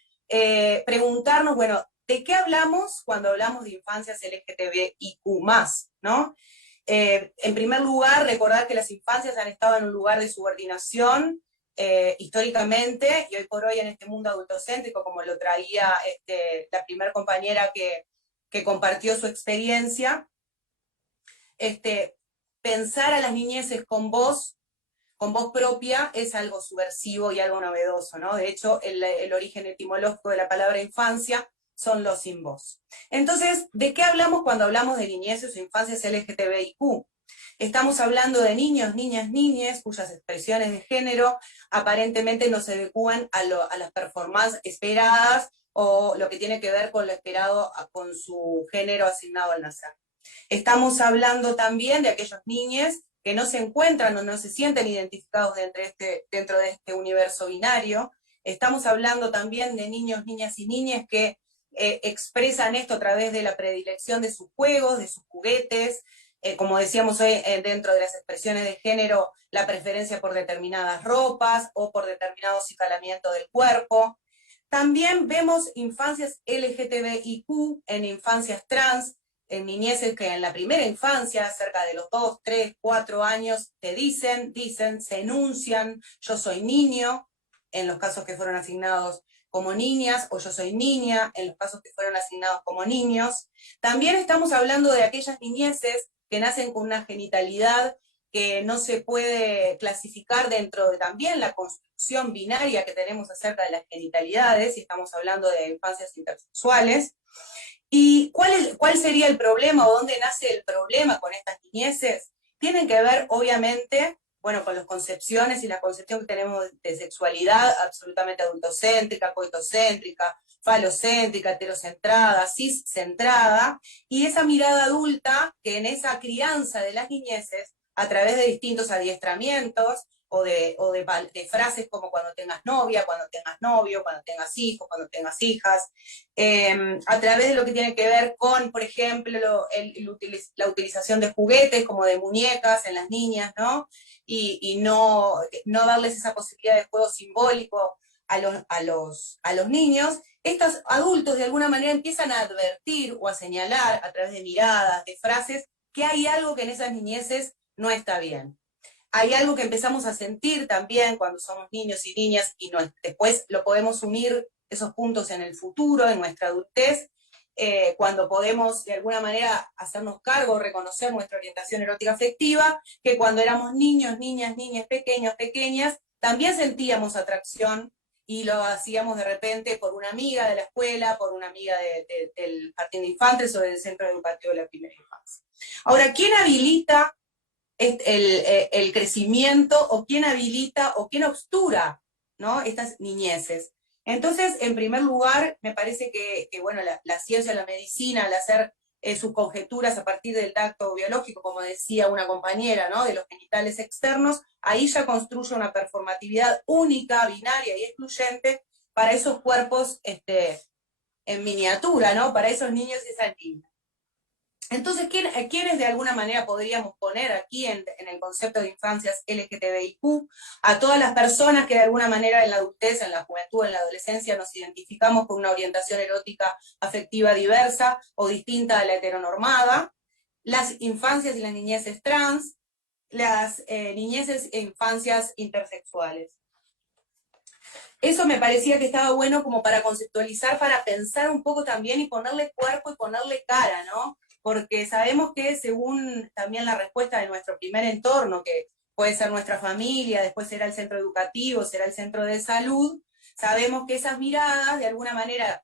preguntarnos, bueno, ¿de qué hablamos cuando hablamos de infancias LGTBIQ+, ¿no? En primer lugar, recordar que las infancias han estado en un lugar de subordinación históricamente, y hoy por hoy en este mundo adultocéntrico, como lo traía la primer compañera que compartió su experiencia, pensar a las niñeces con voz propia es algo subversivo y algo novedoso, ¿no? De hecho, el origen etimológico de la palabra infancia son los sin voz. Entonces, ¿de qué hablamos cuando hablamos de niñeces o infancias LGTBIQ? Estamos hablando de niños, niñas, niñes, cuyas expresiones de género aparentemente no se adecúan a las performances esperadas, o lo que tiene que ver con lo esperado con su género asignado al nacer. Estamos hablando también de aquellos niños que no se encuentran o no se sienten identificados dentro de este universo binario. Estamos hablando también de niños, niñas y niñas que expresan esto a través de la predilección de sus juegos, de sus juguetes, como decíamos hoy, dentro de las expresiones de género, la preferencia por determinadas ropas o por determinado acicalamiento del cuerpo. También vemos infancias LGTBIQ en infancias trans, en niñeces que en la primera infancia, cerca de los 2, 3, 4 años, te dicen, se enuncian, yo soy niño, en los casos que fueron asignados como niñas, o yo soy niña, en los casos que fueron asignados como niños. También estamos hablando de aquellas niñeces que nacen con una genitalidad que no se puede clasificar dentro de también la construcción binaria que tenemos acerca de las genitalidades, y estamos hablando de infancias intersexuales. ¿Y cuál sería el problema, o dónde nace el problema con estas niñeces? tienen que ver, obviamente, bueno, con las concepciones y la concepción que tenemos de sexualidad absolutamente adultocéntrica, coitocéntrica, falocéntrica, heterocentrada, ciscentrada, y esa mirada adulta que en esa crianza de las niñeces, a través de distintos adiestramientos, o de frases como cuando tengas novia, cuando tengas novio, cuando tengas hijos, cuando tengas hijas, a través de lo que tiene que ver con, por ejemplo, la utilización de juguetes como de muñecas en las niñas, ¿no? Y no darles esa posibilidad de juego simbólico a los niños. Estos adultos de alguna manera empiezan a advertir o a señalar a través de miradas, de frases, que hay algo que en esas niñeces no está bien. Hay algo que empezamos a sentir también cuando somos niños y niñas y después lo podemos unir esos puntos en el futuro, en nuestra adultez, cuando podemos de alguna manera hacernos cargo, reconocer nuestra orientación erótica afectiva, que cuando éramos niños, niñas, pequeños, pequeñas, también sentíamos atracción y lo hacíamos de repente por una amiga de la escuela, por una amiga del jardín de infantes o del centro educativo de la primera infancia. Ahora, ¿quién habilita el crecimiento o quién habilita o quién obstura, ¿no?, estas niñeces? Entonces, en primer lugar, me parece que bueno, la ciencia, la medicina, al hacer sus conjeturas a partir del tacto biológico, como decía una compañera, ¿no?, de los genitales externos, ahí ya construye una performatividad única, binaria y excluyente para esos cuerpos en miniatura, ¿no?, para esos niños y esas niñas. Entonces, ¿quiénes de alguna manera podríamos poner aquí en el concepto de infancias LGTBIQ? A todas las personas que de alguna manera en la adultez, en la juventud, en la adolescencia nos identificamos con una orientación erótica afectiva diversa o distinta a la heteronormada, las infancias y las niñeces trans, las niñeces e infancias intersexuales. Eso me parecía que estaba bueno como para conceptualizar, para pensar un poco también y ponerle cuerpo y ponerle cara, ¿no? Porque sabemos que según también la respuesta de nuestro primer entorno, que puede ser nuestra familia, después será el centro educativo, será el centro de salud, sabemos que esas miradas de alguna manera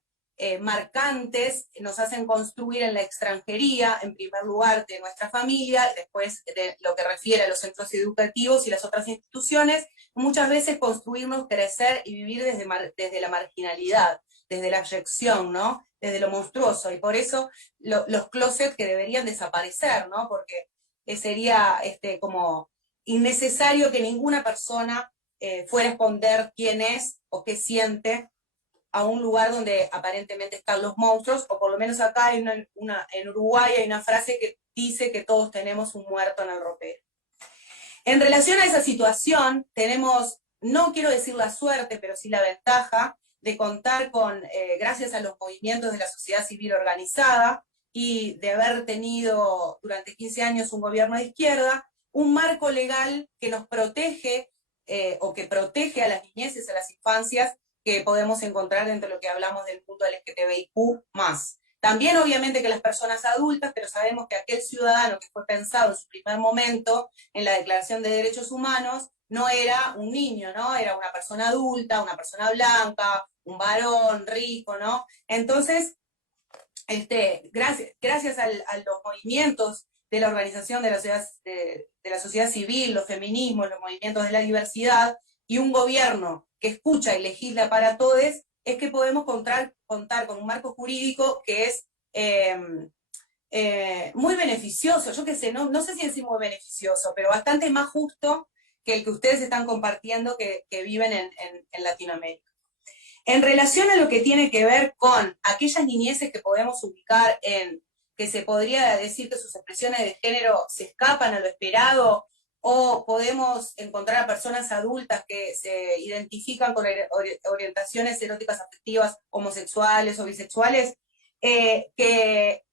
marcantes nos hacen construir en la extranjería, en primer lugar de nuestra familia, después de lo que refiere a los centros educativos y las otras instituciones, muchas veces construirnos, crecer y vivir desde la marginalidad, desde la abyección, ¿no?, desde lo monstruoso, y por eso los closets que deberían desaparecer, ¿no?, porque sería como innecesario que ninguna persona fuera a esconder quién es o qué siente a un lugar donde aparentemente están los monstruos, o por lo menos acá en Uruguay hay una frase que dice que todos tenemos un muerto en el ropero. En relación a esa situación, tenemos, no quiero decir la suerte, pero sí la ventaja de contar con, gracias a los movimientos de la sociedad civil organizada y de haber tenido durante 15 años un gobierno de izquierda, un marco legal que nos protege o que protege a las niñeces, a las infancias, que podemos encontrar dentro de lo que hablamos del punto LGTBIQ+. También obviamente que las personas adultas, pero sabemos que aquel ciudadano que fue pensado en su primer momento en la Declaración de Derechos Humanos no era un niño, ¿no? Era una persona adulta, una persona blanca, un varón rico, ¿no? Entonces, gracias a los movimientos de la organización de la sociedad civil, los feminismos, los movimientos de la diversidad, y un gobierno que escucha y legisla para todos, es que podemos contar con un marco jurídico que es muy beneficioso, yo qué sé, no sé si es muy beneficioso, pero bastante más justo que el que ustedes están compartiendo que viven en Latinoamérica. En relación a lo que tiene que ver con aquellas niñeces que podemos ubicar que se podría decir que sus expresiones de género se escapan a lo esperado, o podemos encontrar a personas adultas que se identifican con orientaciones eróticas afectivas homosexuales o bisexuales, que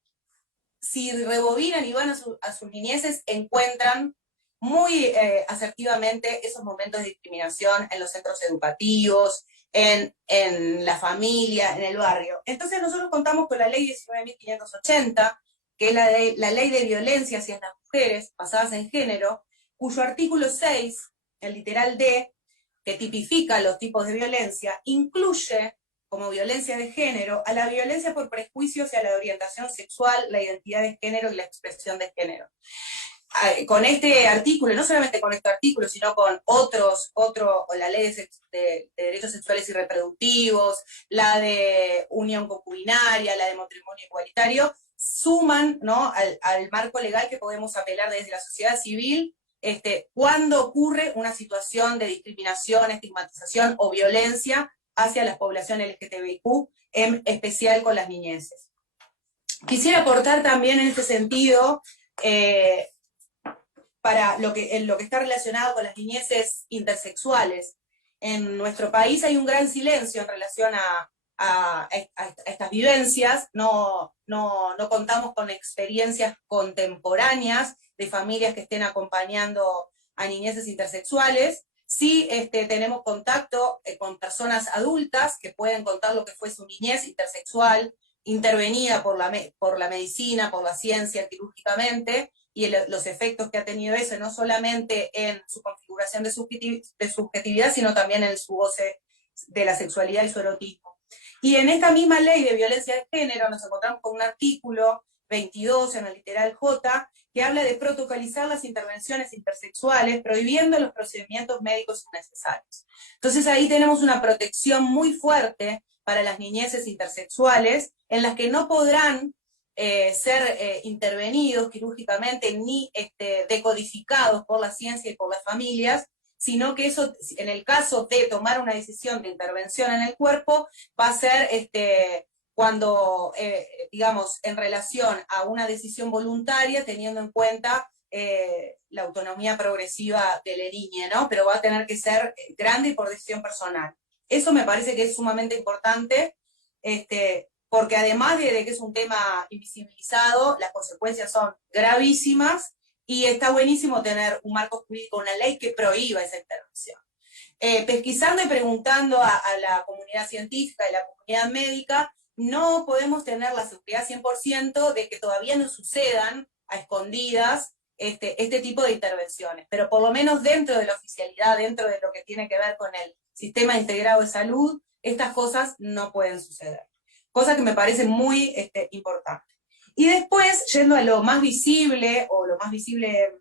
si rebobinan y van a sus niñeces, encuentran muy asertivamente esos momentos de discriminación en los centros educativos, en la familia, en el barrio. Entonces nosotros contamos con la ley 19.580, que es la ley de violencia hacia las mujeres basadas en género, cuyo artículo 6, el literal D, que tipifica los tipos de violencia, incluye como violencia de género a la violencia por prejuicios y a la orientación sexual, la identidad de género y la expresión de género. con este artículo, no solamente con este artículo, sino con o la ley de derechos sexuales y reproductivos, la de unión concubinaria, la de matrimonio igualitario, suman, ¿no?, al marco legal que podemos apelar desde la sociedad civil cuando ocurre una situación de discriminación, estigmatización o violencia hacia la población LGTBIQ, en especial con las niñeces. Quisiera aportar también en este sentido, para lo que está relacionado con las niñeces intersexuales. En nuestro país hay un gran silencio en relación a estas vivencias, no contamos con experiencias contemporáneas de familias que estén acompañando a niñeces intersexuales. Sí tenemos contacto con personas adultas que pueden contar lo que fue su niñez intersexual, intervenida por la medicina, por la ciencia, quirúrgicamente, y los efectos que ha tenido eso, no solamente en su configuración de subjetividad, sino también en su goce de la sexualidad y su erotismo. Y en esta misma ley de violencia de género nos encontramos con un artículo 22 en el literal J, que habla de protocolizar las intervenciones intersexuales, prohibiendo los procedimientos médicos innecesarios. Entonces ahí tenemos una protección muy fuerte para las niñeces intersexuales, en las que no podrán ser intervenidos quirúrgicamente ni decodificados por la ciencia y por las familias, sino que eso, en el caso de tomar una decisión de intervención en el cuerpo, va a ser cuando, digamos, en relación a una decisión voluntaria, teniendo en cuenta la autonomía progresiva de la niña, ¿no? Pero va a tener que ser grande y por decisión personal. Eso me parece que es sumamente importante, porque además de que es un tema invisibilizado, las consecuencias son gravísimas, y está buenísimo tener un marco jurídico, una ley que prohíba esa intervención. Pesquisando y preguntando a la comunidad científica y la comunidad médica, no podemos tener la seguridad 100% de que todavía no sucedan a escondidas este tipo de intervenciones, pero por lo menos dentro de la oficialidad, dentro de lo que tiene que ver con el sistema integrado de salud, estas cosas no pueden suceder. Cosa que me parece muy importante. Y después, yendo a lo más visible, o lo más visible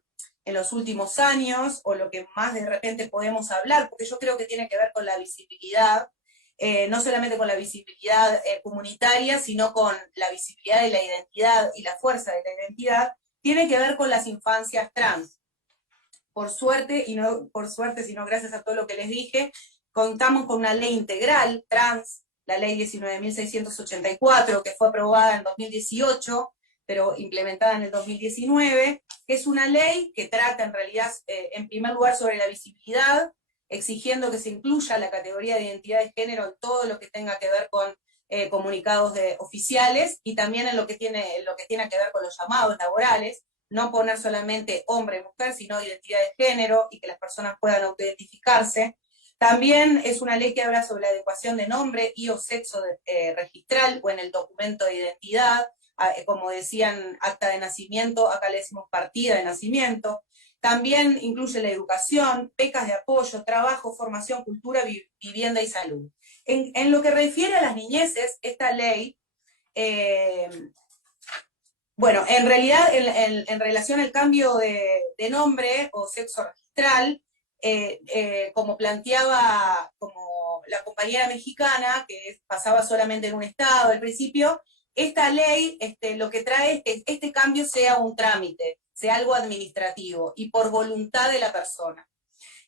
en los últimos años, o lo que más de repente podemos hablar, porque yo creo que tiene que ver con la visibilidad, no solamente con la visibilidad comunitaria, sino con la visibilidad de la identidad y la fuerza de la identidad, tiene que ver con las infancias trans. Por suerte, y no por suerte, sino gracias a todo lo que les dije, contamos con una ley integral trans, la ley 19.684, que fue aprobada en 2018, pero implementada en el 2019, que es una ley que trata en realidad, en primer lugar, sobre la visibilidad, exigiendo que se incluya la categoría de identidad de género en todo lo que tenga que ver con comunicados oficiales, y también en lo que tiene que ver con los llamados laborales, no poner solamente hombre y mujer, sino identidad de género, y que las personas puedan autoidentificarse. También es una ley que habla sobre la adecuación de nombre y o sexo registral o en el documento de identidad, como decían, acta de nacimiento, acá le decimos partida de nacimiento. También incluye la educación, becas de apoyo, trabajo, formación, cultura, vivienda y salud. En lo que refiere a las niñeces, esta ley, bueno, en realidad en relación al cambio de nombre o sexo registral, como planteaba como la compañera mexicana, que pasaba solamente en un estado al principio, esta ley lo que trae es que este cambio sea un trámite, sea algo administrativo y por voluntad de la persona.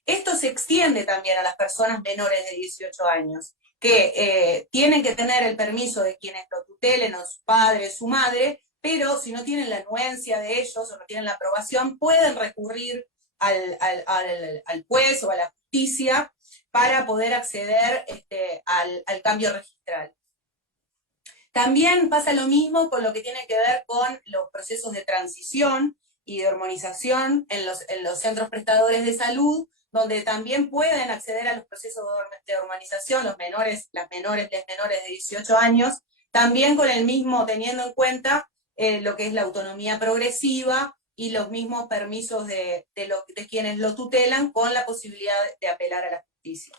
Esto se extiende también a las personas menores de 18 años, que tienen que tener el permiso de quienes lo tutelen, o su padre, su madre, pero si no tienen la anuencia de ellos o no tienen la aprobación, pueden recurrir al juez o a la justicia para poder acceder al cambio registral. También pasa lo mismo con lo que tiene que ver con los procesos de transición y de hormonización en los centros prestadores de salud, donde también pueden acceder a los procesos de hormonización las menores de 18 años, también con el mismo, teniendo en cuenta lo que es la autonomía progresiva y los mismos permisos de quienes lo tutelan, con la posibilidad de apelar a la justicia.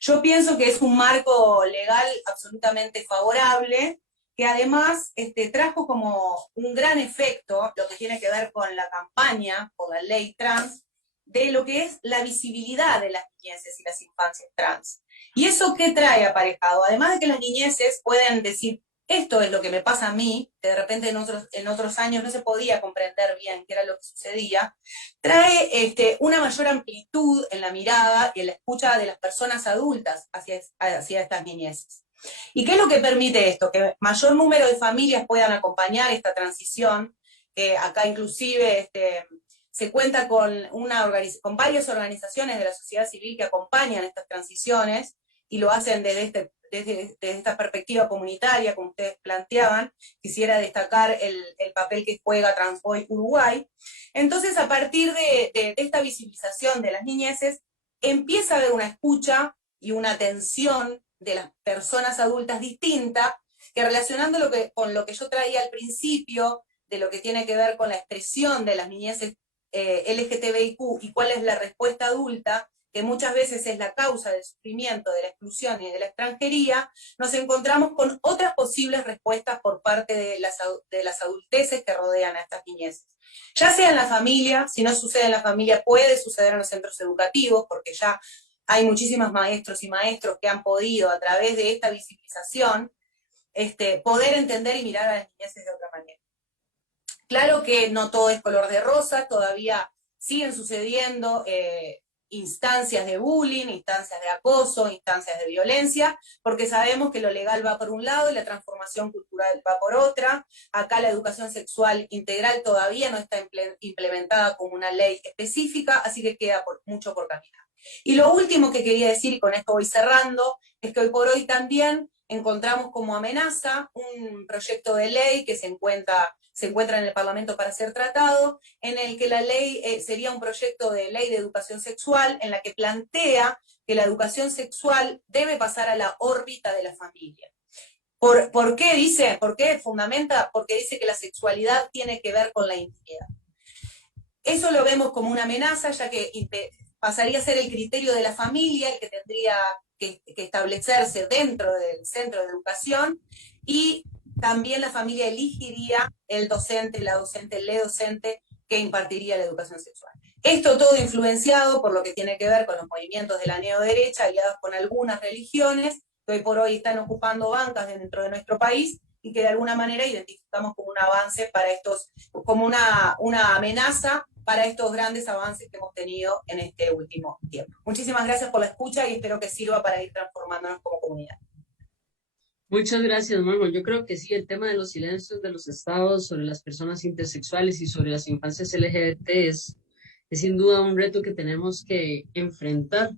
Yo pienso que es un marco legal absolutamente favorable, que además trajo como un gran efecto lo que tiene que ver con la campaña por la ley trans, de lo que es la visibilidad de las niñeces y las infancias trans. ¿Y eso qué trae aparejado? Además de que las niñeces pueden decir, esto es lo que me pasa a mí, que de repente en otros años no se podía comprender bien qué era lo que sucedía, trae una mayor amplitud en la mirada y en la escucha de las personas adultas hacia estas niñeces. ¿Y qué es lo que permite esto? Que mayor número de familias puedan acompañar esta transición, que acá inclusive se cuenta con varias organizaciones de la sociedad civil que acompañan estas transiciones y lo hacen desde esta perspectiva comunitaria, como ustedes planteaban. Quisiera destacar el papel que juega Transboy Uruguay. Entonces, a partir de esta visibilización de las niñeces, empieza a haber una escucha y una atención de las personas adultas distinta, que relacionando con lo que yo traía al principio, de lo que tiene que ver con la expresión de las niñeces LGTBIQ y cuál es la respuesta adulta, que muchas veces es la causa del sufrimiento, de la exclusión y de la extranjería, nos encontramos con otras posibles respuestas por parte de las adulteces que rodean a estas niñeces. Ya sea en la familia, si no sucede en la familia, puede suceder en los centros educativos, porque ya hay muchísimos maestros y maestros que han podido, a través de esta visibilización, poder entender y mirar a las niñeces de otra manera. Claro que no todo es color de rosa, todavía siguen sucediendo instancias de bullying, instancias de acoso, instancias de violencia, porque sabemos que lo legal va por un lado y la transformación cultural va por otra. Acá la educación sexual integral todavía no está implementada como una ley específica, así que queda mucho por caminar. Y lo último que quería decir, y con esto voy cerrando, es que hoy por hoy también encontramos como amenaza un proyecto de ley que se encuentra en el Parlamento para ser tratado, en el que la ley sería un proyecto de ley de educación sexual, en la que plantea que la educación sexual debe pasar a la órbita de la familia. ¿Por qué dice? ¿Por qué fundamenta? Porque dice que la sexualidad tiene que ver con la intimidad. Eso lo vemos como una amenaza, ya que pasaría a ser el criterio de la familia el que tendría que establecerse dentro del centro de educación, y también la familia elegiría el docente, la docente, el docente que impartiría la educación sexual. Esto todo influenciado por lo que tiene que ver con los movimientos de la neoderecha, aliados con algunas religiones, que hoy por hoy están ocupando bancas dentro de nuestro país, y que de alguna manera identificamos como un avance para como una amenaza para estos grandes avances que hemos tenido en este último tiempo. Muchísimas gracias por la escucha y espero que sirva para ir transformándonos como comunidad. Muchas gracias, Margot. Yo creo que sí, el tema de los silencios de los estados sobre las personas intersexuales y sobre las infancias LGBT es sin duda un reto que tenemos que enfrentar.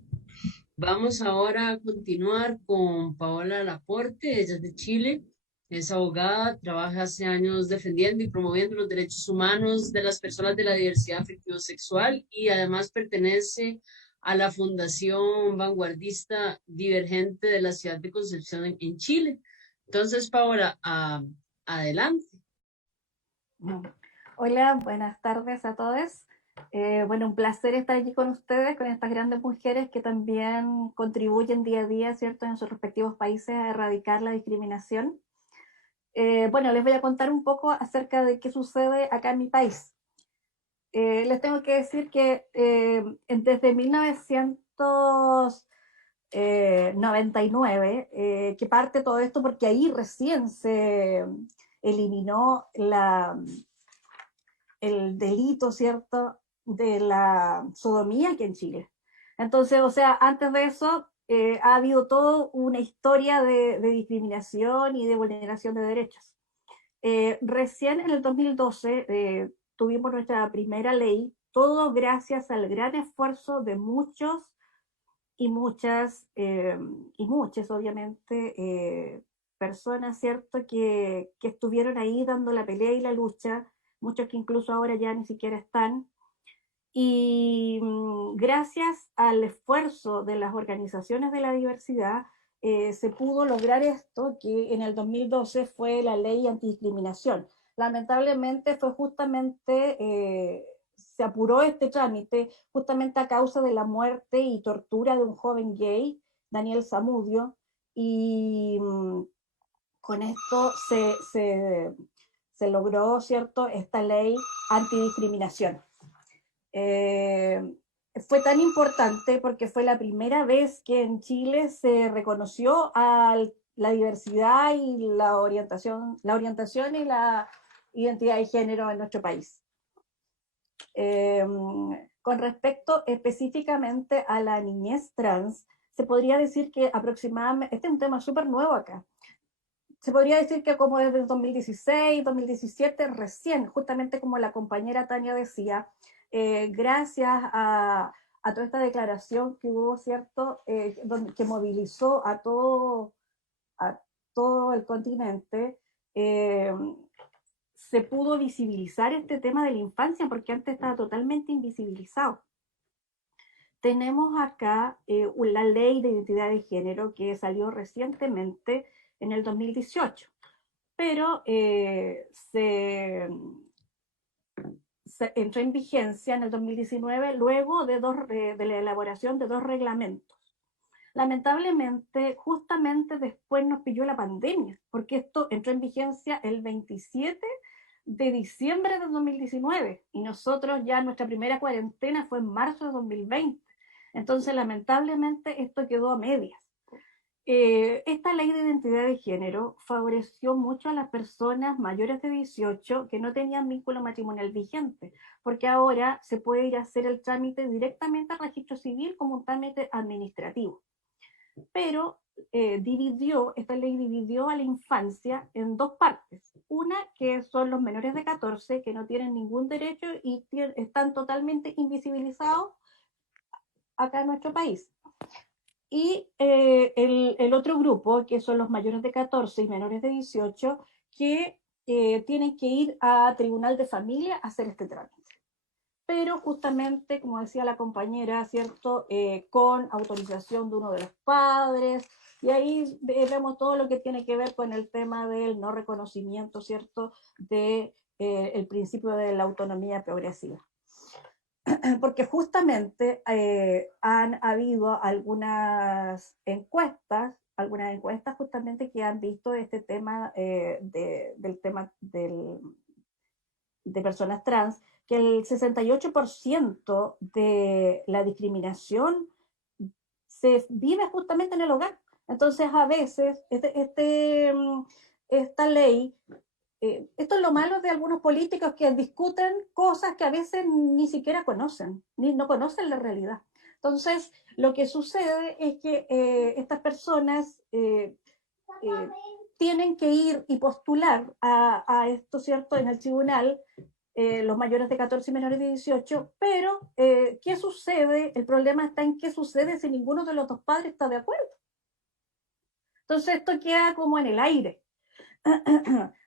Vamos ahora a continuar con Paola Laporte, ella es de Chile, es abogada, trabaja hace años defendiendo y promoviendo los derechos humanos de las personas de la diversidad afectivo-sexual y además pertenece a la Fundación Vanguardista Divergente de la ciudad de Concepción en Chile. Entonces, Paola, adelante. Hola, buenas tardes a todos. Bueno, un placer estar aquí con ustedes, con estas grandes mujeres que también contribuyen día a día, ¿cierto?, en sus respectivos países a erradicar la discriminación. Bueno, les voy a contar un poco acerca de qué sucede acá en mi país. Les tengo que decir que desde 1999, que parte todo esto, porque ahí recién se eliminó el delito, ¿cierto?, de la sodomía aquí en Chile. Entonces, o sea, antes de eso ha habido toda una historia de discriminación y de vulneración de derechos. Recién en el 2012 tuvimos nuestra primera ley, todo gracias al gran esfuerzo de muchos y muchas, obviamente, personas, ¿cierto?, que estuvieron ahí dando la pelea y la lucha, muchos que incluso ahora ya ni siquiera están. Y gracias al esfuerzo de las organizaciones de la diversidad, se pudo lograr esto, que en el 2012 fue la ley antidiscriminación. Lamentablemente fue justamente, se apuró este trámite justamente a causa de la muerte y tortura de un joven gay, Daniel Zamudio, y con esto se logró, ¿cierto?, esta ley antidiscriminación. Fue tan importante porque fue la primera vez que en Chile se reconoció a la diversidad y la orientación y la identidad de género en nuestro país. Con respecto específicamente a la niñez trans, se podría decir que aproximadamente, este es un tema súper nuevo acá, se podría decir que como desde el 2016, 2017, recién, justamente como la compañera Tania decía, gracias a toda esta declaración que hubo, ¿cierto?, que movilizó a todo el continente, se pudo visibilizar este tema de la infancia, porque antes estaba totalmente invisibilizado. Tenemos acá la ley de identidad de género que salió recientemente en el 2018, pero se entró en vigencia en el 2019 luego de la elaboración de 2 reglamentos. Lamentablemente, justamente después nos pilló la pandemia, porque esto entró en vigencia el 27 de diciembre de 2019 y nosotros ya nuestra primera cuarentena fue en marzo de 2020. Entonces, lamentablemente, esto quedó a medias. Esta ley de identidad de género favoreció mucho a las personas mayores de 18 que no tenían vínculo matrimonial vigente, porque ahora se puede ir a hacer el trámite directamente al registro civil como un trámite administrativo. Pero esta ley dividió a la infancia en 2 partes. Una que son los menores de 14 que no tienen ningún derecho y están totalmente invisibilizados acá en nuestro país. Y el otro grupo, que son los mayores de 14 y menores de 18, que tienen que ir a Tribunal de Familia a hacer este trámite. Pero justamente, como decía la compañera, ¿cierto?, con autorización de uno de los padres, y ahí vemos todo lo que tiene que ver con el tema del no reconocimiento, ¿cierto?, del principio de la autonomía progresiva. Porque justamente han habido algunas encuestas justamente que han visto este tema de personas trans, que el 68% de la discriminación se vive justamente en el hogar. Entonces, a veces, esta ley, esto es lo malo de algunos políticos que discuten cosas que a veces ni siquiera conocen, no conocen la realidad. Entonces, lo que sucede es que estas personas tienen que ir y postular a esto, ¿cierto?, en el tribunal, los mayores de 14 y menores de 18, pero ¿qué sucede? El problema está en qué sucede si ninguno de los 2 padres está de acuerdo. Entonces esto queda como en el aire.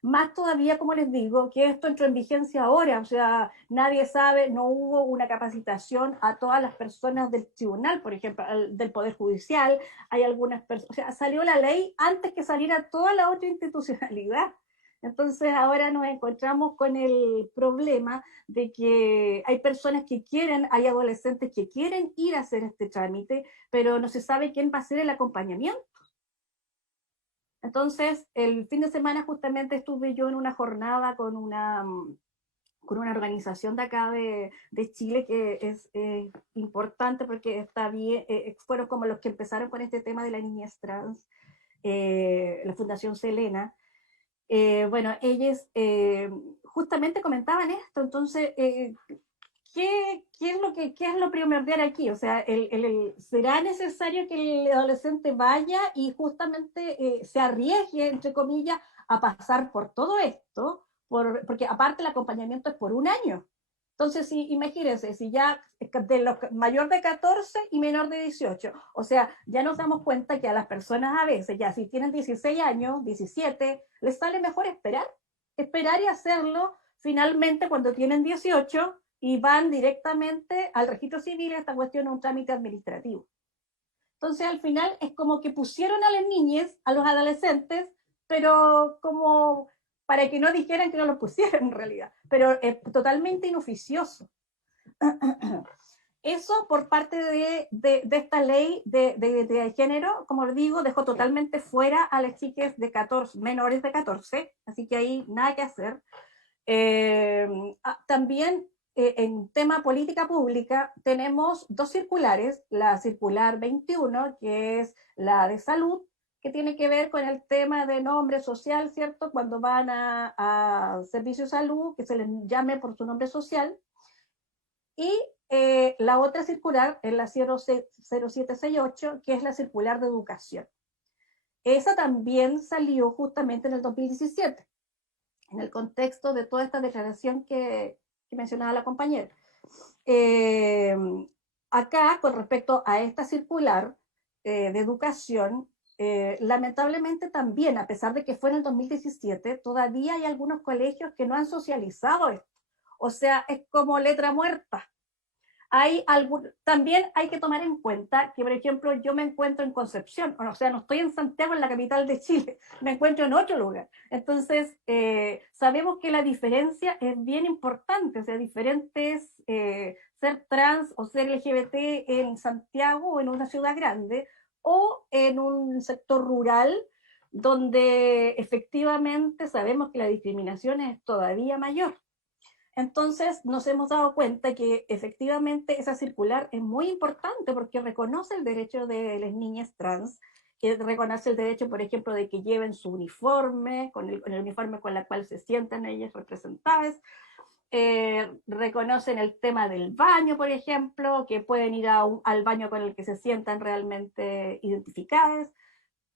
Más todavía, como les digo, que esto entró en vigencia ahora, o sea, nadie sabe, no hubo una capacitación a todas las personas del tribunal, por ejemplo, del Poder Judicial, hay algunas personas, o sea, salió la ley antes que saliera toda la otra institucionalidad. Entonces ahora nos encontramos con el problema de que hay personas que quieren, hay adolescentes que quieren ir a hacer este trámite, pero no se sabe quién va a hacer el acompañamiento. Entonces, el fin de semana justamente estuve yo en una jornada con una organización de acá de Chile que es importante porque está bien, fueron como los que empezaron con este tema de la niñez trans, la Fundación Selena. Bueno, ellos justamente comentaban esto, entonces, ¿qué es lo primordial aquí? O sea, ¿será necesario que el adolescente vaya y justamente se arriesgue, entre comillas, a pasar por todo esto? Porque aparte el acompañamiento es por 1 año. Entonces, imagínense, si ya de los mayor de 14 y menor de 18, o sea, ya nos damos cuenta que a las personas a veces, ya si tienen 16 años, 17, les sale mejor esperar y hacerlo finalmente cuando tienen 18 y van directamente al registro civil. Esta cuestión es un trámite administrativo. Entonces, al final es como que pusieron a las niñas, a los adolescentes, pero como para que no dijeran que no los pusieron en realidad, pero es totalmente inoficioso. Eso por parte de esta ley de identidad de género, como les digo, dejó totalmente fuera a las chicas de 14, menores de 14, así que ahí nada que hacer. También en tema política pública tenemos dos circulares, la circular 21, que es la de salud, que tiene que ver con el tema de nombre social, ¿cierto? Cuando van a servicio de salud, que se les llame por su nombre social. Y la otra circular es la 0768, que es la circular de educación. Esa también salió justamente en el 2017, en el contexto de toda esta declaración que mencionaba la compañera. Acá, con respecto a esta circular de educación, lamentablemente también, a pesar de que fue en el 2017, todavía hay algunos colegios que no han socializado esto. O sea, es como letra muerta. También hay que tomar en cuenta que, por ejemplo, yo me encuentro en Concepción, o sea, no estoy en Santiago, en la capital de Chile, me encuentro en otro lugar. Entonces, sabemos que la diferencia es bien importante, o sea, diferente es ser trans o ser LGBT en Santiago o en una ciudad grande, o en un sector rural, donde efectivamente sabemos que la discriminación es todavía mayor. Entonces nos hemos dado cuenta que efectivamente esa circular es muy importante porque reconoce el derecho de las niñas trans, que reconoce el derecho, por ejemplo, de que lleven su uniforme, con el uniforme con el cual se sientan ellas representadas. Reconocen el tema del baño, por ejemplo, que pueden ir al baño con el que se sientan realmente identificadas.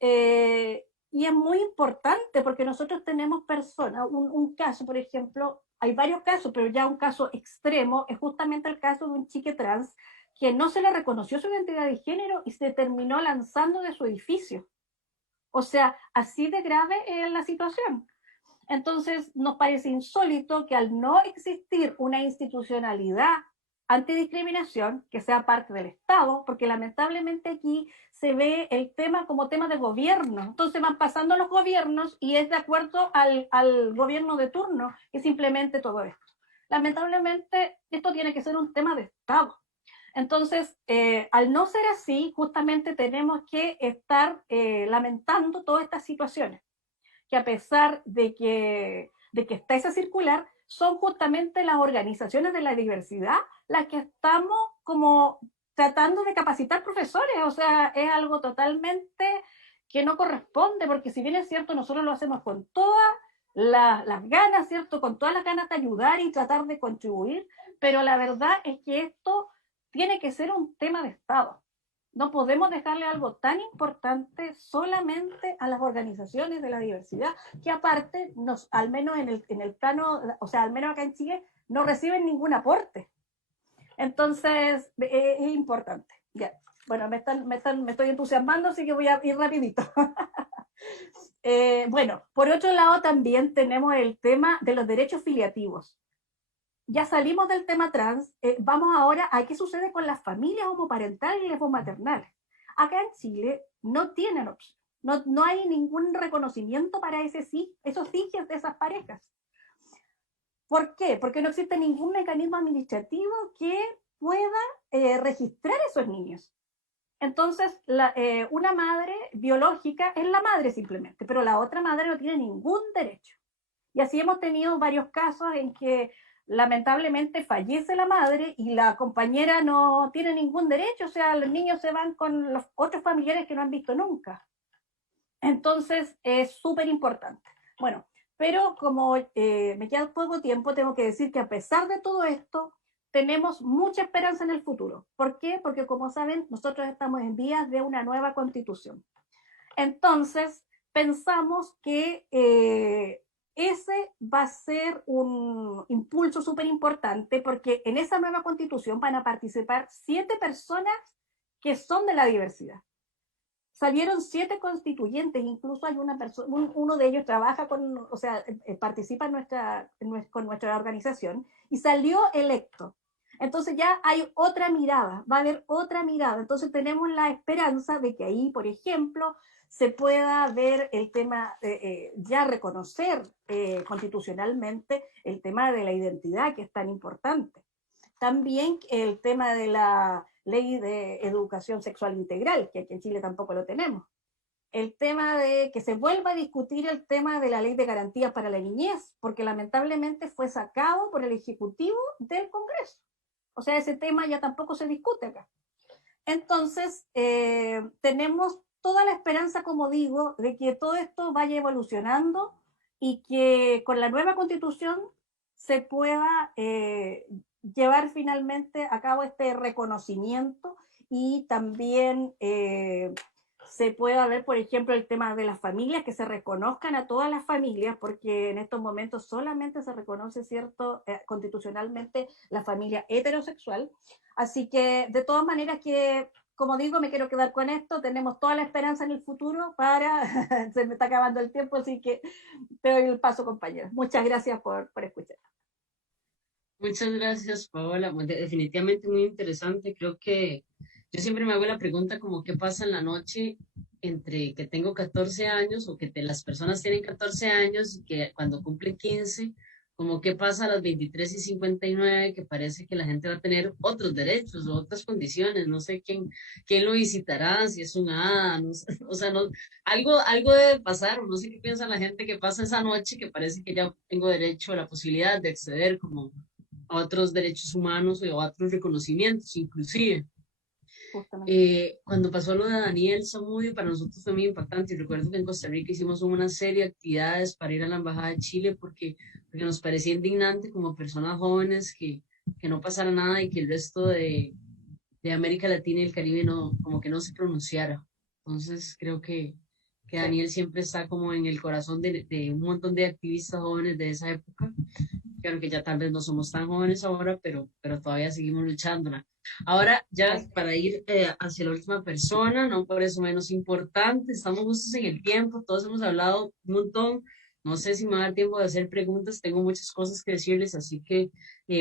Y es muy importante porque nosotros tenemos personas, un caso, por ejemplo, hay varios casos, pero ya un caso extremo es justamente el caso de un chique trans que no se le reconoció su identidad de género y se terminó lanzando de su edificio. O sea, así de grave es la situación. Entonces, nos parece insólito que al no existir una institucionalidad antidiscriminación que sea parte del Estado, porque lamentablemente aquí se ve el tema como tema de gobierno. Entonces van pasando los gobiernos y es de acuerdo al gobierno de turno que simplemente todo esto. Lamentablemente esto tiene que ser un tema de Estado. Entonces, al no ser así, justamente tenemos que estar lamentando todas estas situaciones, que a pesar de que está esa circular, son justamente las organizaciones de la diversidad las que estamos como tratando de capacitar profesores. O sea, es algo totalmente que no corresponde, porque si bien es cierto, nosotros lo hacemos con todas las ganas, ¿cierto? Con todas las ganas de ayudar y tratar de contribuir, pero la verdad es que esto tiene que ser un tema de Estado. No podemos dejarle algo tan importante solamente a las organizaciones de la diversidad, que aparte, al menos en el plano, o sea, al menos acá en Chile, no reciben ningún aporte. Entonces, es importante. Ya. Bueno, me estoy entusiasmando, así que voy a ir rapidito. Bueno, por otro lado también tenemos el tema de los derechos filiativos. Ya salimos del tema trans, vamos ahora a qué sucede con las familias homoparentales y lesbomaternales. Acá en Chile no tienen opción, no hay ningún reconocimiento para esos hijos de esas parejas. ¿Por qué? Porque no existe ningún mecanismo administrativo que pueda registrar a esos niños. Entonces, una madre biológica es la madre simplemente, pero la otra madre no tiene ningún derecho. Y así hemos tenido varios casos en que lamentablemente fallece la madre y la compañera no tiene ningún derecho, o sea, los niños se van con los otros familiares que no han visto nunca. Entonces, es súper importante. Bueno, pero como me queda poco tiempo, tengo que decir que a pesar de todo esto, tenemos mucha esperanza en el futuro. ¿Por qué? Porque como saben, nosotros estamos en vías de una nueva constitución. Entonces, pensamos que ese va a ser un impulso súper importante porque en esa nueva constitución van a participar 7 personas que son de la diversidad. Salieron 7 constituyentes, incluso hay una persona, uno de ellos trabaja participa con nuestra organización y salió electo. Entonces ya hay otra mirada, va a haber otra mirada. Entonces tenemos la esperanza de que ahí, por ejemplo, se pueda ver el tema, ya reconocer constitucionalmente el tema de la identidad, que es tan importante. También el tema de la ley de educación sexual integral, que aquí en Chile tampoco lo tenemos. El tema de que se vuelva a discutir el tema de la ley de garantías para la niñez, porque lamentablemente fue sacado por el Ejecutivo del Congreso. O sea, ese tema ya tampoco se discute acá. Entonces, tenemos toda la esperanza, como digo, de que todo esto vaya evolucionando y que con la nueva Constitución se pueda llevar finalmente a cabo este reconocimiento y también se pueda ver, por ejemplo, el tema de las familias, que se reconozcan a todas las familias, porque en estos momentos solamente se reconoce, ¿cierto?, constitucionalmente la familia heterosexual. Así que, de todas maneras, que, como digo, me quiero quedar con esto, tenemos toda la esperanza en el futuro para, se me está acabando el tiempo, así que te doy el paso, compañera. Muchas gracias por escuchar. Muchas gracias, Paola. Definitivamente muy interesante. Creo que yo siempre me hago la pregunta como qué pasa en la noche entre que tengo 14 años o que las personas tienen 14 años y que cuando cumplen 15, como qué pasa a las 23:59, que parece que la gente va a tener otros derechos o otras condiciones. No sé quién lo visitará, si es un hada, no sé, o sea, no, algo debe pasar, o no sé qué piensa la gente que pasa esa noche, que parece que ya tengo derecho a la posibilidad de acceder como a otros derechos humanos o a otros reconocimientos, inclusive. Cuando pasó lo de Daniel Zamudio, para nosotros fue muy impactante. Y recuerdo que en Costa Rica hicimos una serie de actividades para ir a la Embajada de Chile porque nos parecía indignante como personas jóvenes que no pasara nada y que el resto de América Latina y el Caribe como que no se pronunciara. Entonces creo que Daniel siempre está como en el corazón de un montón de activistas jóvenes de esa época. Claro que ya tal vez no somos tan jóvenes ahora, pero todavía seguimos luchándola. Ahora, ya para ir hacia la última persona, no por eso menos importante, estamos justos en el tiempo, todos hemos hablado un montón, no sé si me va a dar tiempo de hacer preguntas, tengo muchas cosas que decirles, así que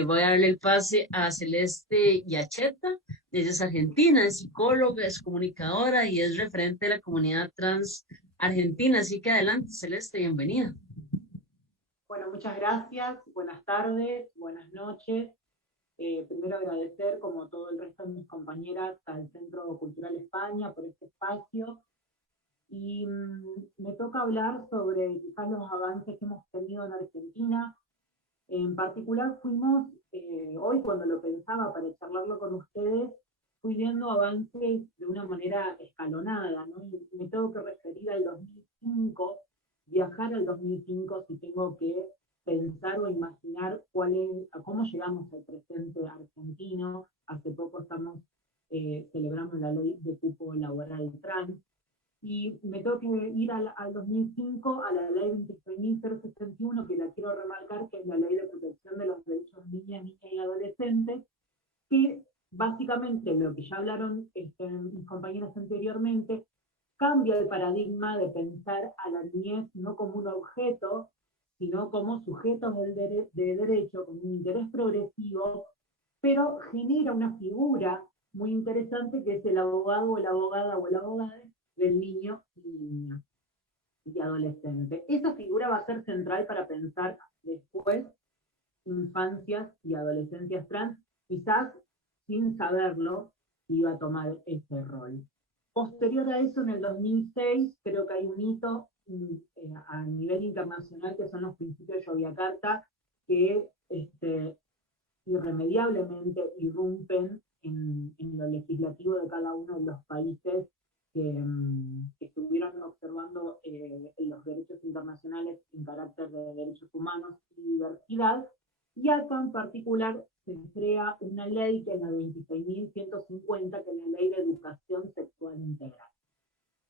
voy a darle el pase a Celeste Yacheta. Ella es argentina, es psicóloga, es comunicadora y es referente de la comunidad trans argentina, así que adelante, Celeste, bienvenida. Bueno, muchas gracias, buenas tardes, buenas noches. Primero agradecer, como todo el resto de mis compañeras, al Centro Cultural España por este espacio. Y me toca hablar sobre quizás los avances que hemos tenido en Argentina. En particular fuimos, hoy cuando lo pensaba para charlarlo con ustedes, fui viendo avances de una manera escalonada, ¿no? Y me tengo que referir al 2005, viajar al 2005 si tengo que pensar o imaginar cómo llegamos al presente argentino. Hace poco estamos celebrando la ley de cupo laboral trans, y me tengo que ir al 2005, a la ley 26.061, que la quiero remarcar, que es la ley de protección de los derechos de niñas y adolescentes, que básicamente lo que ya hablaron mis compañeros anteriormente, cambia el paradigma de pensar a la niñez no como un objeto, sino como sujetos de derecho, con un interés progresivo, pero genera una figura muy interesante que es el abogado o la abogada o el abogado del niño y niña y adolescente. Esa figura va a ser central para pensar después infancias y adolescencias trans, quizás sin saberlo iba a tomar ese rol. Posterior a eso, en el 2006, creo que hay un hito a nivel internacional, que son los principios de Yogyakarta, que irremediablemente irrumpen en lo legislativo de cada uno de los países que estuvieron observando los derechos internacionales en carácter de derechos humanos y diversidad. Y acá en particular se crea una ley, que es la 26.150, que es la Ley de Educación Sexual Integral.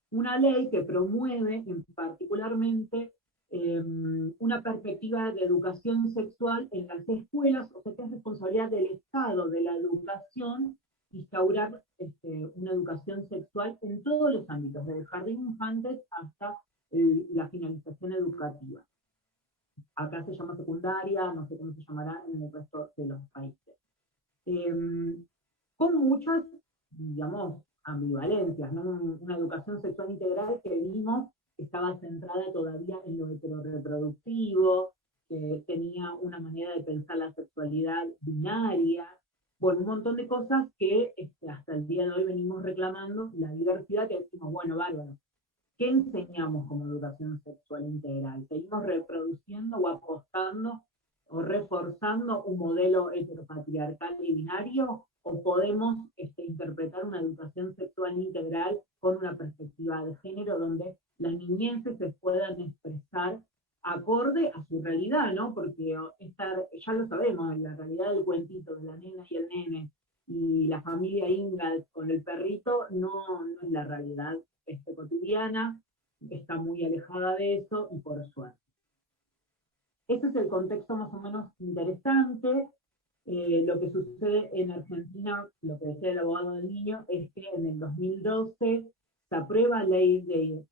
Una ley que promueve particularmente una perspectiva de educación sexual en las escuelas, o sea que es responsabilidad del Estado, de la educación, instaurar una educación sexual en todos los ámbitos, desde el jardín de infantes hasta la finalización educativa. Acá se llama secundaria, no sé cómo se llamará en el resto de los países. Con muchas, digamos, ambivalencias, ¿no? Una educación sexual integral que vimos estaba centrada todavía en lo heteroreproductivo, que tenía una manera de pensar la sexualidad binaria, bueno, un montón de cosas que hasta el día de hoy venimos reclamando, la diversidad, que decimos, bueno, bárbaro, ¿qué enseñamos como educación sexual integral? ¿Seguimos reproduciendo o apostando o reforzando un modelo heteropatriarcal y binario? ¿O podemos interpretar una educación sexual integral con una perspectiva de género donde las niñeces se puedan expresar acorde a su realidad, ¿no? Porque ya lo sabemos, la realidad del cuentito de la nena y el nene y la familia Ingalls con el perrito no es la realidad cotidiana, está muy alejada de eso y por suerte. Este es el contexto más o menos interesante. Lo que sucede en Argentina, lo que decía el abogado del niño, es que en el 2012 se aprueba la ley de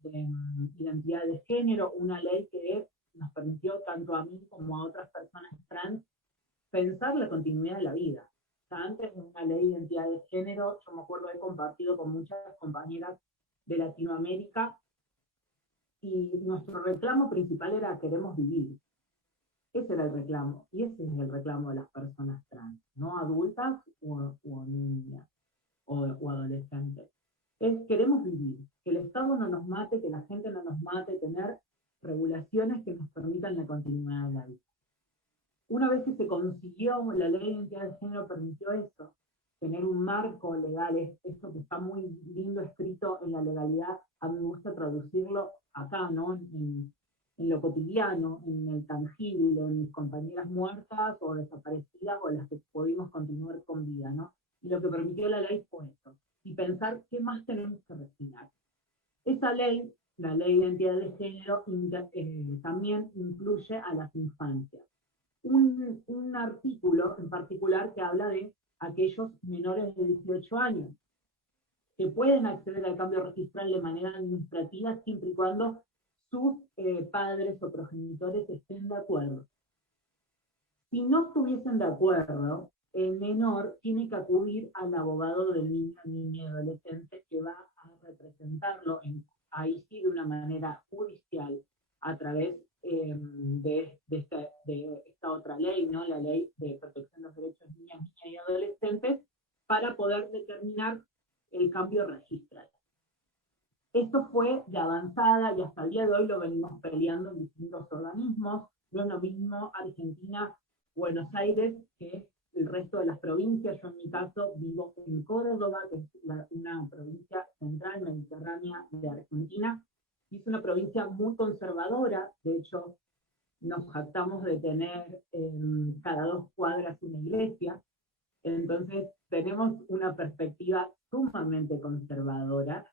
identidad de género, una ley que nos permitió tanto a mí como a otras personas trans pensar la continuidad de la vida. O sea, antes de una ley de identidad de género, yo me acuerdo he compartido con muchas compañeras de Latinoamérica y nuestro reclamo principal era queremos vivir. Ese era el reclamo, y ese es el reclamo de las personas trans, no adultas o niñas o adolescentes. Es queremos vivir, que el Estado no nos mate, que la gente no nos mate, tener regulaciones que nos permitan la continuidad de la vida. Una vez que se consiguió, la ley de identidad de género permitió eso, tener un marco legal, esto que está muy lindo escrito en la legalidad, a mí me gusta traducirlo acá, ¿no? En lo cotidiano, en el tangible, en mis compañeras muertas o desaparecidas o las que pudimos continuar con vida, ¿no? Y lo que permitió la ley fue eso, y pensar qué más tenemos que refinar. Esa ley, la ley de identidad de género, también incluye a las infancias. Un artículo en particular que habla de aquellos menores de 18 años, que pueden acceder al cambio registral de manera administrativa siempre y cuando sus padres o progenitores estén de acuerdo. Si no estuviesen de acuerdo, el menor tiene que acudir al abogado del niño, niña y adolescente que va a representarlo, ahí sí de una manera judicial, a través de esta otra ley, ¿no? La ley de protección de los derechos de niñas, niñas y adolescentes, para poder determinar el cambio registral. Esto fue de avanzada y hasta el día de hoy lo venimos peleando en distintos organismos. No es lo mismo Argentina, Buenos Aires, que el resto de las provincias. Yo en mi caso vivo en Córdoba, que es una provincia central mediterránea de Argentina, y es una provincia muy conservadora. De hecho, nos jactamos de tener cada 2 cuadras una iglesia. Entonces tenemos una perspectiva sumamente conservadora,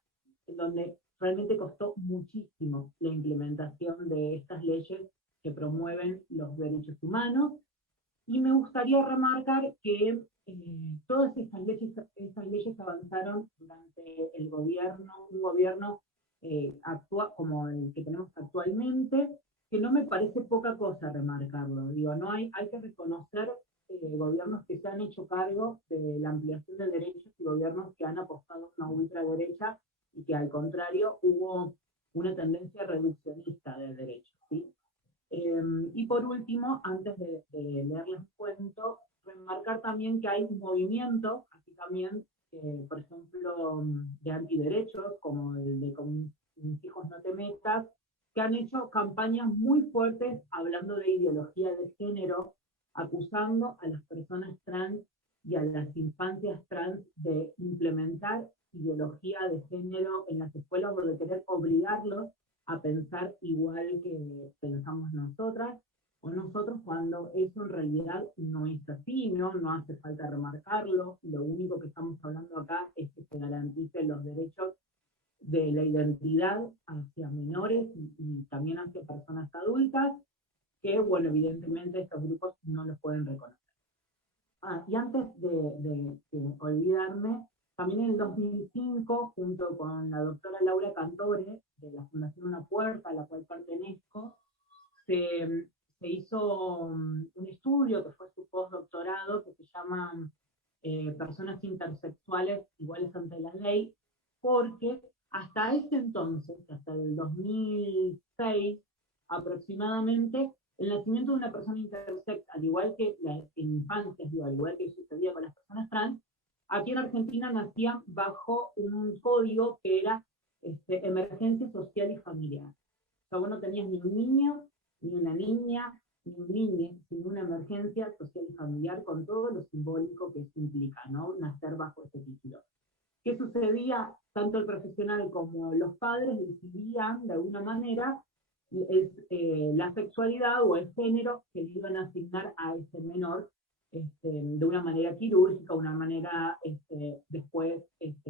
donde realmente costó muchísimo la implementación de estas leyes que promueven los derechos humanos, y me gustaría remarcar que todas estas leyes avanzaron durante el gobierno, un gobierno como el que tenemos actualmente, que no me parece poca cosa remarcarlo. Digo, no hay que reconocer gobiernos que se han hecho cargo de la ampliación de derechos y gobiernos que han apostado a una ultraderecha y que al contrario hubo una tendencia reduccionista de derechos, ¿sí? Y por último, antes de leerles un cuento, remarcar también que hay un movimiento, aquí también, por ejemplo, de antiderechos, como el de Con mis hijos no te metas, que han hecho campañas muy fuertes hablando de ideología de género, acusando a las personas trans y a las infancias trans de implementar ideología de género en las escuelas o de querer obligarlos a pensar igual que pensamos nosotras o nosotros, cuando eso en realidad no es así, no hace falta remarcarlo. Lo único que estamos hablando acá es que se garanticen los derechos de la identidad hacia menores y también hacia personas adultas, que, bueno, evidentemente estos grupos no los pueden reconocer. Y antes de olvidarme, también en el 2005, junto con la doctora Laura Cantore, de la Fundación Una Puerta, a la cual pertenezco, se hizo un estudio que fue su postdoctorado, que se llama Personas intersexuales iguales ante la ley, porque hasta ese entonces, hasta el 2006 aproximadamente, El nacimiento de una persona intersex, al igual que en infancias, al igual que sucedía con las personas trans, aquí en Argentina nacían bajo un código que era emergencia social y familiar. O sea, vos no tenías ni un niño, ni una niña, ni un niño, sino una emergencia social y familiar con todo lo simbólico que eso implica, ¿no? Nacer bajo ese título. ¿Qué sucedía? Tanto el profesional como los padres decidían, de alguna manera, la sexualidad o el género que le iban a asignar a ese menor de una manera quirúrgica, una manera después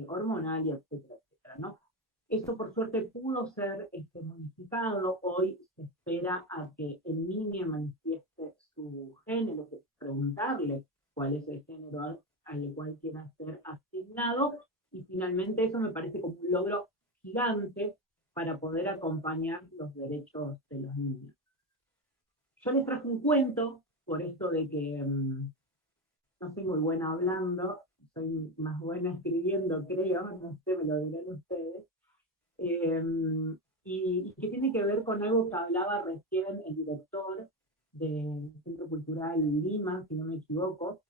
hormonal, y etcétera, etcétera, ¿no? Esto por suerte pudo ser modificado. Hoy se espera a que el niño manifieste su género, que preguntarle cuál es el género al cual quiera ser asignado, y finalmente eso me parece como un logro gigante para poder acompañar los derechos de los niños. Yo les traje un cuento, por esto de que no soy muy buena hablando, soy más buena escribiendo, creo, no sé, me lo dirán ustedes, y que tiene que ver con algo que hablaba recién el director del Centro Cultural Lima, si no me equivoco,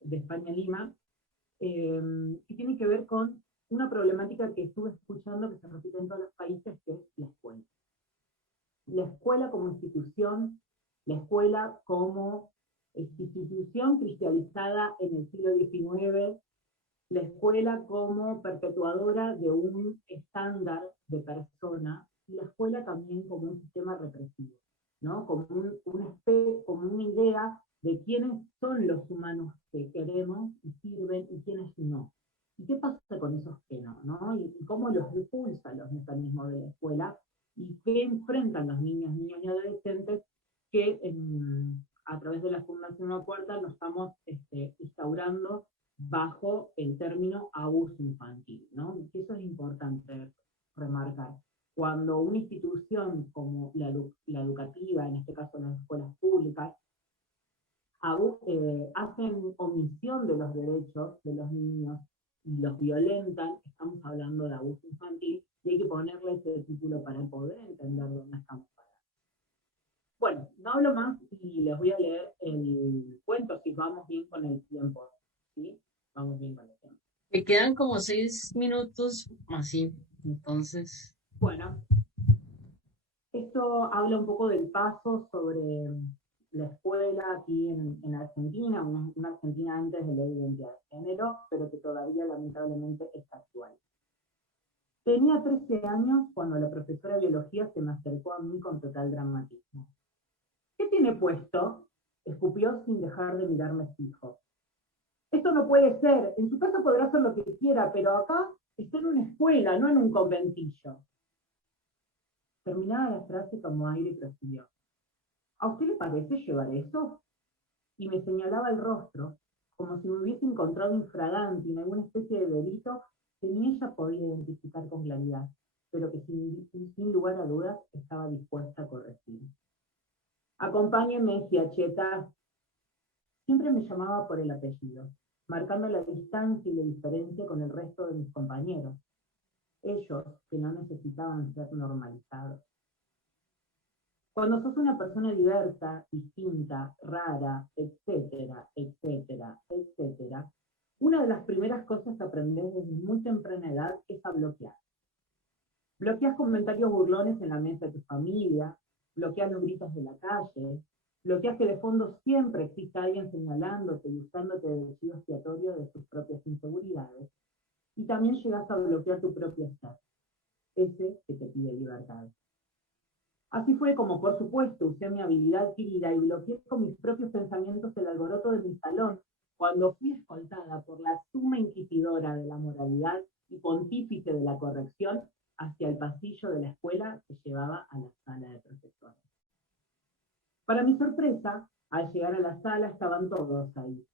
de España Lima, que tiene que ver con una problemática que estuve escuchando que se repite en todos los países, que es la escuela. La escuela como institución, la escuela como institución cristalizada en el siglo XIX, la escuela como perpetuadora de un estándar de persona, y la escuela también como un sistema represivo, ¿no? Como una idea de quiénes son los humanos que queremos y sirven y quiénes no. ¿Y qué pasa con esos que no? Y cómo los repulsan los mecanismos de la escuela, y qué enfrentan los niños, niñas y adolescentes que a través de la Fundación La Puerta nos estamos instaurando bajo el término abuso infantil, ¿no? Y eso es importante remarcar. Cuando una institución como la educativa, en este caso las escuelas públicas, hacen omisión de los derechos de los niños y los violentan, estamos hablando de abuso infantil, y hay que ponerle ese título para poder entender dónde estamos parados. Bueno, no hablo más y les voy a leer el cuento, si vamos bien con el tiempo, ¿sí? Vamos bien con el tiempo. Me quedan como 6 minutos, así, entonces... Bueno, esto habla un poco del paso sobre la escuela aquí en Argentina, una Argentina antes de la identidad de género, pero que todavía lamentablemente es actual. Tenía 13 años cuando la profesora de biología se me acercó a mí con total dramatismo. ¿Qué tiene puesto? Escupió sin dejar de mirarme fijo. Esto no puede ser, en su casa podrá hacer lo que quiera, pero acá está en una escuela, no en un conventillo. Terminaba la frase como aire y prosiguió. ¿A usted le parece llevar eso? Y me señalaba el rostro, como si me hubiese encontrado infragante en alguna especie de delito que ni ella podía identificar con claridad, pero que sin lugar a dudas estaba dispuesta a corregir. Acompáñeme, Giacheta. Siempre me llamaba por el apellido, marcando la distancia y la diferencia con el resto de mis compañeros, ellos que no necesitaban ser normalizados. Cuando sos una persona diversa, distinta, rara, etcétera, etcétera, etcétera, una de las primeras cosas que aprendes desde muy temprana edad es a bloquear. Bloqueas comentarios burlones en la mesa de tu familia, bloqueas los gritos de la calle, bloqueas que de fondo siempre exista alguien señalándote y usándote de chivo expiatorio de tus propias inseguridades, y también llegas a bloquear tu propio ser, ese que te pide libertad. Así fue como, por supuesto, usé mi habilidad adquirida y bloqueé con mis propios pensamientos el alboroto de mi salón, cuando fui escoltada por la suma inquisidora de la moralidad y pontífice de la corrección hacia el pasillo de la escuela que llevaba a la sala de profesores. Para mi sorpresa, al llegar a la sala estaban todos ahí.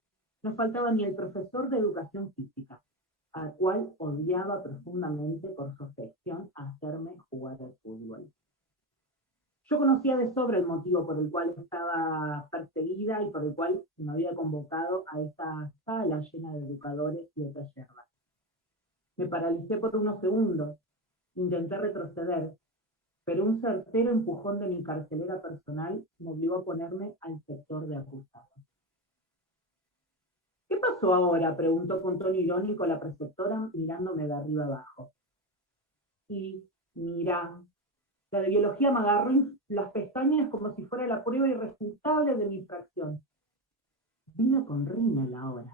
No faltaba ni el profesor de educación física, al cual odiaba profundamente por su afección a hacerme jugar al fútbol. Yo conocía de sobra el motivo por el cual estaba perseguida y por el cual me había convocado a esa sala llena de educadores y otras yerbas. Me paralicé por unos segundos, intenté retroceder, pero un certero empujón de mi carcelera personal me obligó a ponerme al sector de acusados. ¿Qué pasó ahora?, preguntó con tono irónico la preceptora mirándome de arriba abajo. Y, mira, la de biología me agarró las pestañas como si fuera la prueba irrefutable de mi infracción. Vino con rímel ahora.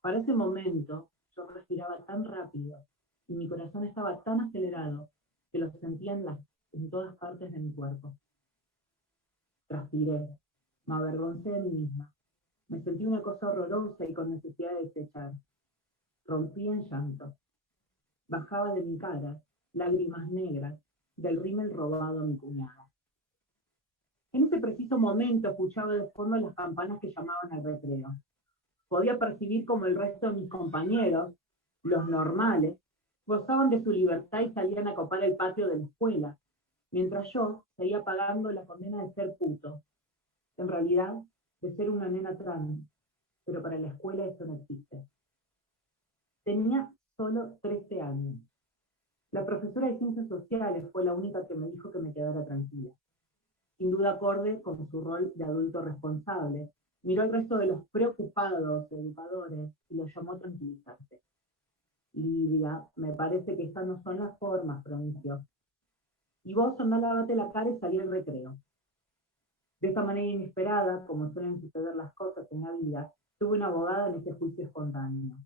Para ese momento, yo respiraba tan rápido y mi corazón estaba tan acelerado que lo sentía en todas partes de mi cuerpo. Transpiré, me avergoncé de mí misma. Me sentí una cosa horrorosa y con necesidad de desechar. Rompí en llanto. Bajaba de mi cara lágrimas negras del rímel robado a mi cuñada. En ese preciso momento escuchaba de fondo las campanas que llamaban al recreo. Podía percibir como el resto de mis compañeros, los normales, gozaban de su libertad y salían a copar el patio de la escuela, mientras yo seguía pagando la condena de ser puto. En realidad, de ser una nena trans, pero para la escuela eso no existe. Tenía solo 13 años. La profesora de Ciencias Sociales fue la única que me dijo que me quedara tranquila. Sin duda acorde con su rol de adulto responsable, miró al resto de los preocupados educadores y los llamó a tranquilizarse. Lidia, me parece que estas no son las formas, pronunció. Y vos andá, lávate la cara y salí al recreo. De esta manera inesperada, como suelen suceder las cosas en la vida, tuve una abogada en ese juicio espontáneo.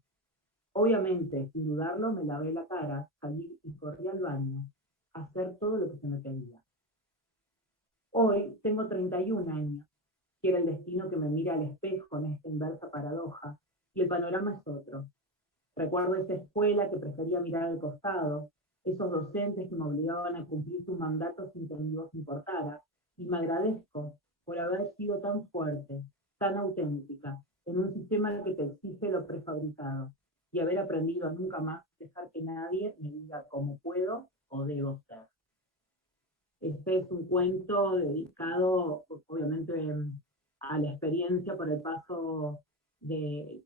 Obviamente, sin dudarlo, me lavé la cara, salí y corrí al baño, a hacer todo lo que se me pedía. Hoy tengo 31 años. Quiere el destino que me mire al espejo en esta inversa paradoja, y el panorama es otro. Recuerdo esa escuela que prefería mirar al costado, esos docentes que me obligaban a cumplir su mandato sin que mi voz importara, y me agradezco por haber sido tan fuerte, tan auténtica, en un sistema que te exige lo prefabricado, y haber aprendido a nunca más dejar que nadie me diga cómo puedo o debo ser. Este es un cuento dedicado, obviamente, a la experiencia por el paso del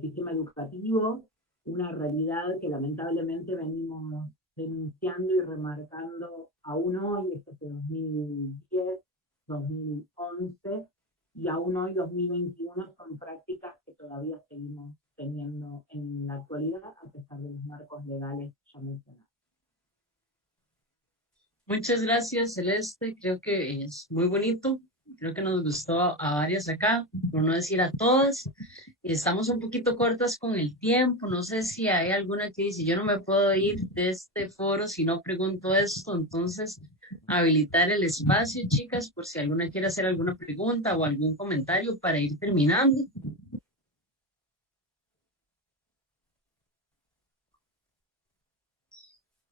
sistema educativo, una realidad que lamentablemente venimos denunciando y remarcando aún hoy, esto es de 2010, 2011, y aún hoy, 2021, son prácticas que todavía seguimos teniendo en la actualidad, a pesar de los marcos legales ya mencionados. Muchas gracias, Celeste. Creo que es muy bonito. Creo que nos gustó a varias acá, por no decir a todas. Estamos un poquito cortas con el tiempo. No sé si hay alguna que dice, yo no me puedo ir de este foro si no pregunto esto. Entonces, habilitar el espacio, chicas, por si alguna quiere hacer alguna pregunta o algún comentario para ir terminando.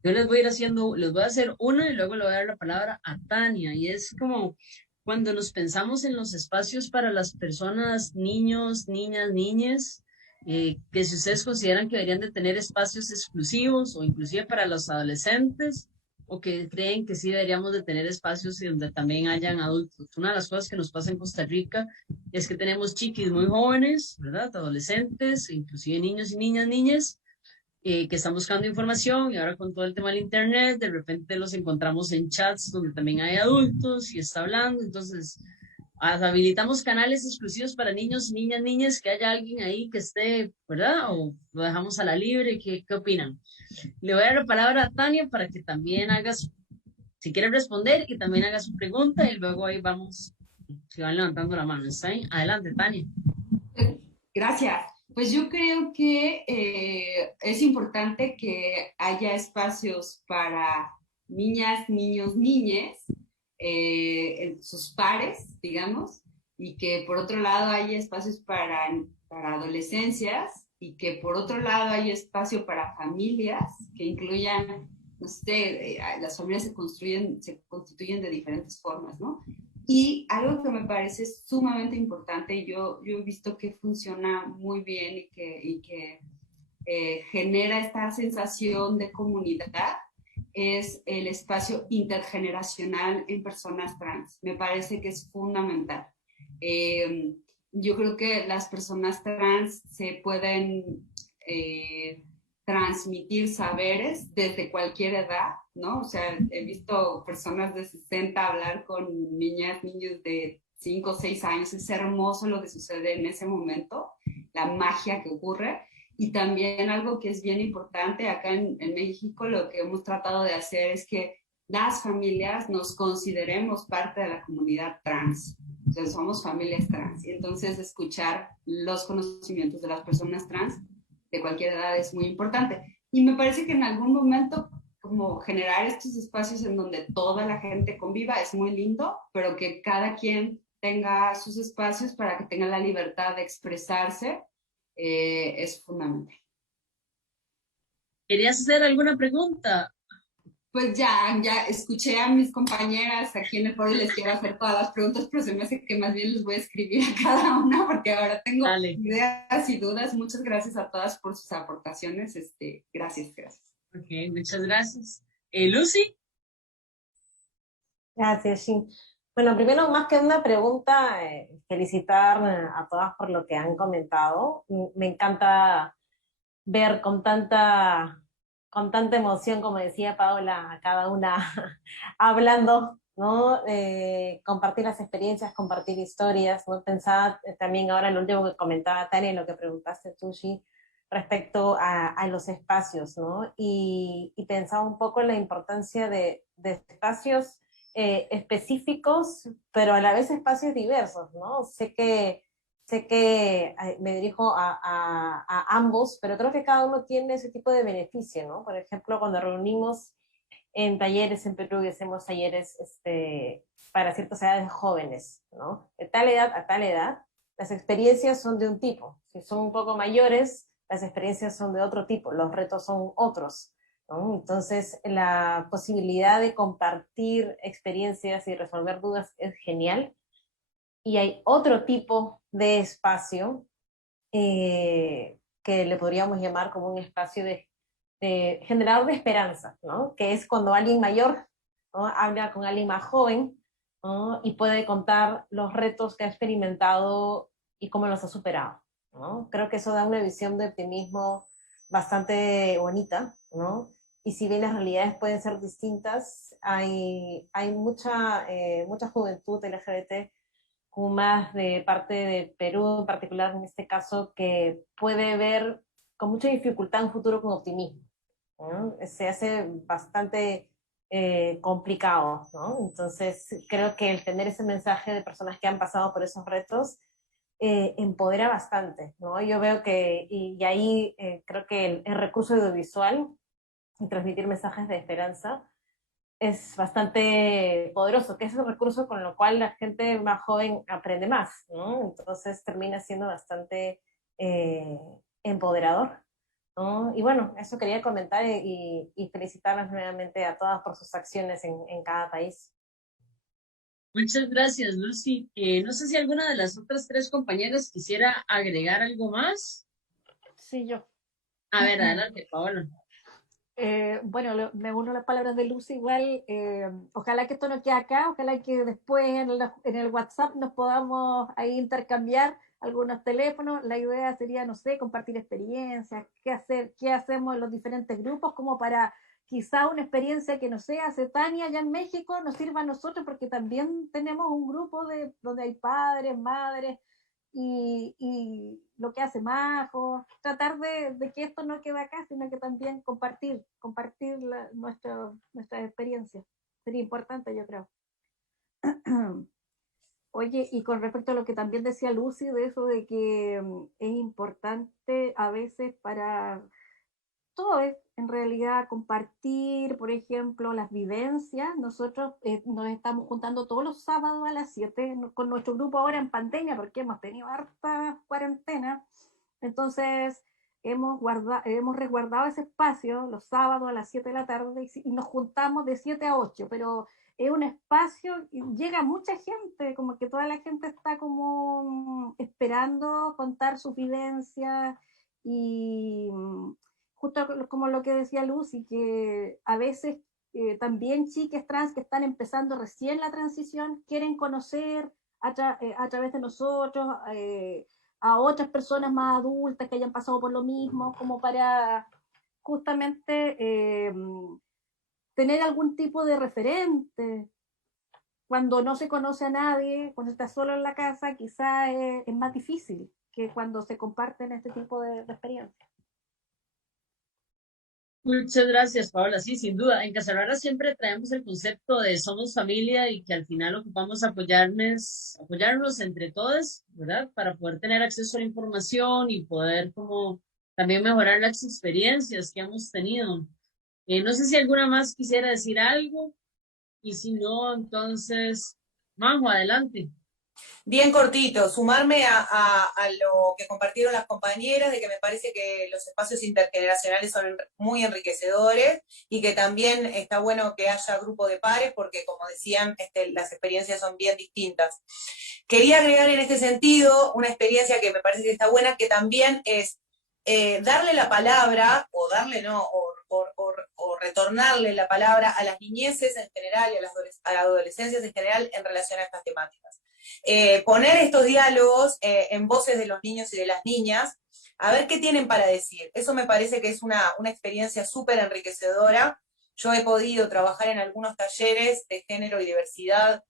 Yo les voy a ir haciendo, les voy a hacer una y luego le voy a dar la palabra a Tania. Y es como cuando nos pensamos en los espacios para las personas, niños, niñas, niñas, que si ustedes consideran que deberían de tener espacios exclusivos o inclusive para los adolescentes, o que creen que sí deberíamos de tener espacios donde también hayan adultos. Una de las cosas que nos pasa en Costa Rica es que tenemos chiquis muy jóvenes, ¿verdad? Adolescentes, inclusive niños y niñas, que están buscando información, y ahora con todo el tema del internet, de repente los encontramos en chats donde también hay adultos y está hablando. Entonces habilitamos canales exclusivos para niños, niñas, que haya alguien ahí que esté, ¿verdad? O lo dejamos a la libre. ¿Qué opinan? Le voy a dar la palabra a Tania para que también hagas, si quiere responder, y también haga su pregunta, y luego ahí vamos, si van levantando la mano. ¿Está bien? Adelante, Tania. Gracias. Pues yo creo que es importante que haya espacios para niñas, niños, niñes, sus pares, digamos, y que por otro lado haya espacios para adolescencias, y que por otro lado haya espacio para familias que incluyan, no sé, las familias se constituyen de diferentes formas, ¿no? Y algo que me parece sumamente importante, yo he visto que funciona muy bien y que genera esta sensación de comunidad, es el espacio intergeneracional en personas trans. Me parece que es fundamental. Yo creo que las personas trans se pueden transmitir saberes desde cualquier edad, ¿no? O sea, he visto personas de 60 hablar con niños de 5 o 6 años. Es hermoso lo que sucede en ese momento, la magia que ocurre. Y también algo que es bien importante acá en México, lo que hemos tratado de hacer es que las familias nos consideremos parte de la comunidad trans. O sea, somos familias trans. Y entonces escuchar los conocimientos de las personas trans de cualquier edad es muy importante. Y me parece que en algún momento como generar estos espacios en donde toda la gente conviva es muy lindo, pero que cada quien tenga sus espacios para que tenga la libertad de expresarse es fundamental. ¿Querías hacer alguna pregunta? Pues ya escuché a mis compañeras aquí en el foro y les quiero hacer todas las preguntas, pero se me hace que más bien les voy a escribir a cada una porque ahora tengo ideas y dudas. Muchas gracias a todas por sus aportaciones. Gracias. Ok, muchas gracias. Lucy. Gracias, Shin. Bueno, primero, más que una pregunta, felicitar a todas por lo que han comentado. Me encanta ver con tanta emoción, como decía Paola, a cada una hablando, ¿no? Compartir las experiencias, compartir historias, ¿no? Pensaba también ahora en lo último que comentaba Tania, en lo que preguntaste tú, Shi, respecto a los espacios, ¿no? Y pensaba un poco en la importancia de espacios específicos, pero a la vez espacios diversos, ¿no? Sé que me dirijo a ambos, pero creo que cada uno tiene ese tipo de beneficio, ¿no? Por ejemplo, cuando reunimos en talleres en Perú y hacemos talleres para ciertas edades jóvenes, ¿no? De tal edad a tal edad, las experiencias son de un tipo. Si son un poco mayores, las experiencias son de otro tipo, los retos son otros, ¿no? Entonces, la posibilidad de compartir experiencias y resolver dudas es genial. Y hay otro tipo de espacio que le podríamos llamar como un espacio de generador de esperanza, ¿no? Que es cuando alguien mayor, ¿no? Habla con alguien más joven, ¿no? Y puede contar los retos que ha experimentado y cómo los ha superado, ¿no? Creo que eso da una visión de optimismo bastante bonita, ¿no? Y si bien las realidades pueden ser distintas, hay mucha juventud LGBT, más de parte de Perú en particular, en este caso, que puede ver con mucha dificultad un futuro con optimismo, ¿no? Se hace bastante complicado, ¿no? Entonces creo que el tener ese mensaje de personas que han pasado por esos retos empodera bastante, ¿no? Yo veo que, y ahí creo que el recurso audiovisual y transmitir mensajes de esperanza es bastante poderoso, que es un recurso con lo cual la gente más joven aprende más, ¿no? Entonces termina siendo bastante empoderador, ¿no? Y bueno, eso quería comentar y felicitarlas nuevamente a todas por sus acciones en cada país. Muchas gracias, Lucy. No sé si alguna de las otras tres compañeras quisiera agregar algo más. Sí, yo. A ver, adelante, Paola. Bueno, me uno a las palabras de Lucy igual. Ojalá que esto no quede acá, ojalá que después en el WhatsApp nos podamos ahí intercambiar algunos teléfonos. La idea sería, no sé, compartir experiencias, qué hacemos en los diferentes grupos, como para quizá una experiencia que no sea hace Tania allá en México nos sirva a nosotros, porque también tenemos un grupo donde hay padres, madres, y lo que hace Majo, tratar de que esto no quede acá, sino que también compartir nuestra experiencia. Sería importante, yo creo. Oye, y con respecto a lo que también decía Lucy, de eso de que es importante a veces para todo es en realidad compartir, por ejemplo, las vivencias. Nosotros nos estamos juntando todos los sábados a las 7 con nuestro grupo ahora en pandemia, porque hemos tenido harta cuarentena. Entonces hemos resguardado ese espacio los sábados a las 7 de la tarde y nos juntamos de 7 a 8, pero es un espacio y llega mucha gente, como que toda la gente está como esperando contar sus vivencias y justo como lo que decía Lucy, que a veces también chicas trans que están empezando recién la transición quieren conocer a través de nosotros a otras personas más adultas que hayan pasado por lo mismo, como para justamente tener algún tipo de referente. Cuando no se conoce a nadie, cuando está solo en la casa, quizá es más difícil que cuando se comparten este tipo de experiencias. Muchas gracias, Paola. Sí, sin duda. En Casalvara siempre traemos el concepto de somos familia y que al final ocupamos apoyarnos entre todos, ¿verdad? Para poder tener acceso a la información y poder como también mejorar las experiencias que hemos tenido. No sé si alguna más quisiera decir algo y si no, entonces, Majo, adelante. Bien cortito, sumarme a lo que compartieron las compañeras, de que me parece que los espacios intergeneracionales son muy enriquecedores y que también está bueno que haya grupo de pares porque, como decían, las experiencias son bien distintas. Quería agregar en este sentido una experiencia que me parece que está buena, que también es darle la palabra, o darle no, o retornarle la palabra a las niñeces en general y a las adolescencias en general en relación a estas temáticas. Poner estos diálogos en voces de los niños y de las niñas, a ver qué tienen para decir. Eso me parece que es una experiencia súper enriquecedora. Yo he podido trabajar en algunos talleres de género y diversidad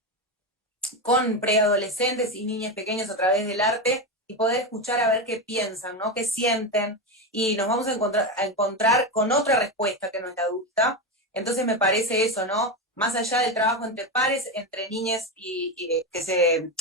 con preadolescentes y niños pequeños a través del arte y poder escuchar a ver qué piensan, ¿no? Qué sienten, y nos vamos a encontrar con otra respuesta que no es la adulta. Entonces me parece eso, ¿no? Más allá del trabajo entre pares, entre niñas y que se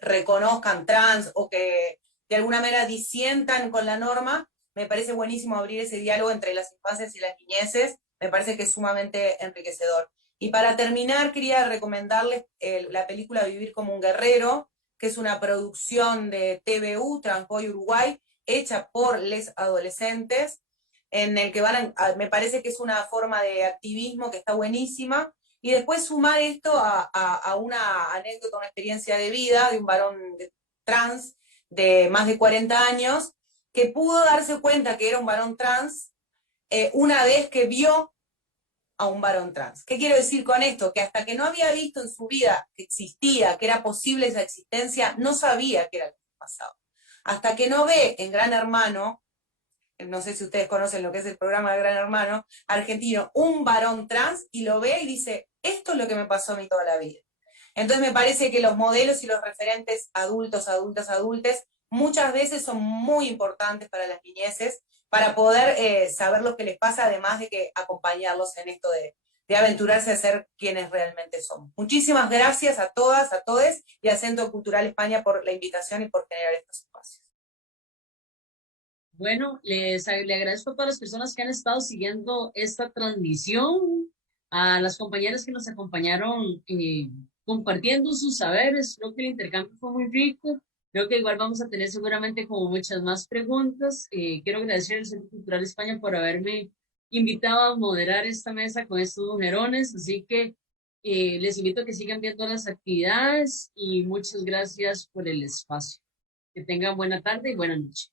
reconozcan trans o que de alguna manera disientan con la norma, me parece buenísimo abrir ese diálogo entre las infancias y las niñeces, me parece que es sumamente enriquecedor. Y para terminar, quería recomendarles la película Vivir como un guerrero, que es una producción de TVU, Transboy Uruguay, hecha por les adolescentes, en el que me parece que es una forma de activismo que está buenísima, y después sumar esto a una anécdota, una experiencia de vida de un varón trans de más de 40 años, que pudo darse cuenta que era un varón trans una vez que vio a un varón trans. ¿Qué quiero decir con esto? Que hasta que no había visto en su vida que existía, que era posible esa existencia, no sabía qué era lo que pasaba. Hasta que no ve en Gran Hermano, no sé si ustedes conocen lo que es el programa de Gran Hermano argentino, un varón trans, y lo ve y dice, esto es lo que me pasó a mí toda la vida. Entonces me parece que los modelos y los referentes adultos, adultas, adultes, muchas veces son muy importantes para las niñeces, para poder saber lo que les pasa, además de que acompañarlos en esto de aventurarse a ser quienes realmente somos. Muchísimas gracias a todas, a todes y a Centro Cultural España por la invitación y por generar estos espacios. Bueno, le agradezco a todas las personas que han estado siguiendo esta transmisión, a las compañeras que nos acompañaron compartiendo sus saberes. Creo que el intercambio fue muy rico. Creo que igual vamos a tener seguramente como muchas más preguntas. Quiero agradecer al Centro Cultural España por haberme invitado a moderar esta mesa con estos mujerones. Así que les invito a que sigan viendo las actividades y muchas gracias por el espacio. Que tengan buena tarde y buena noche.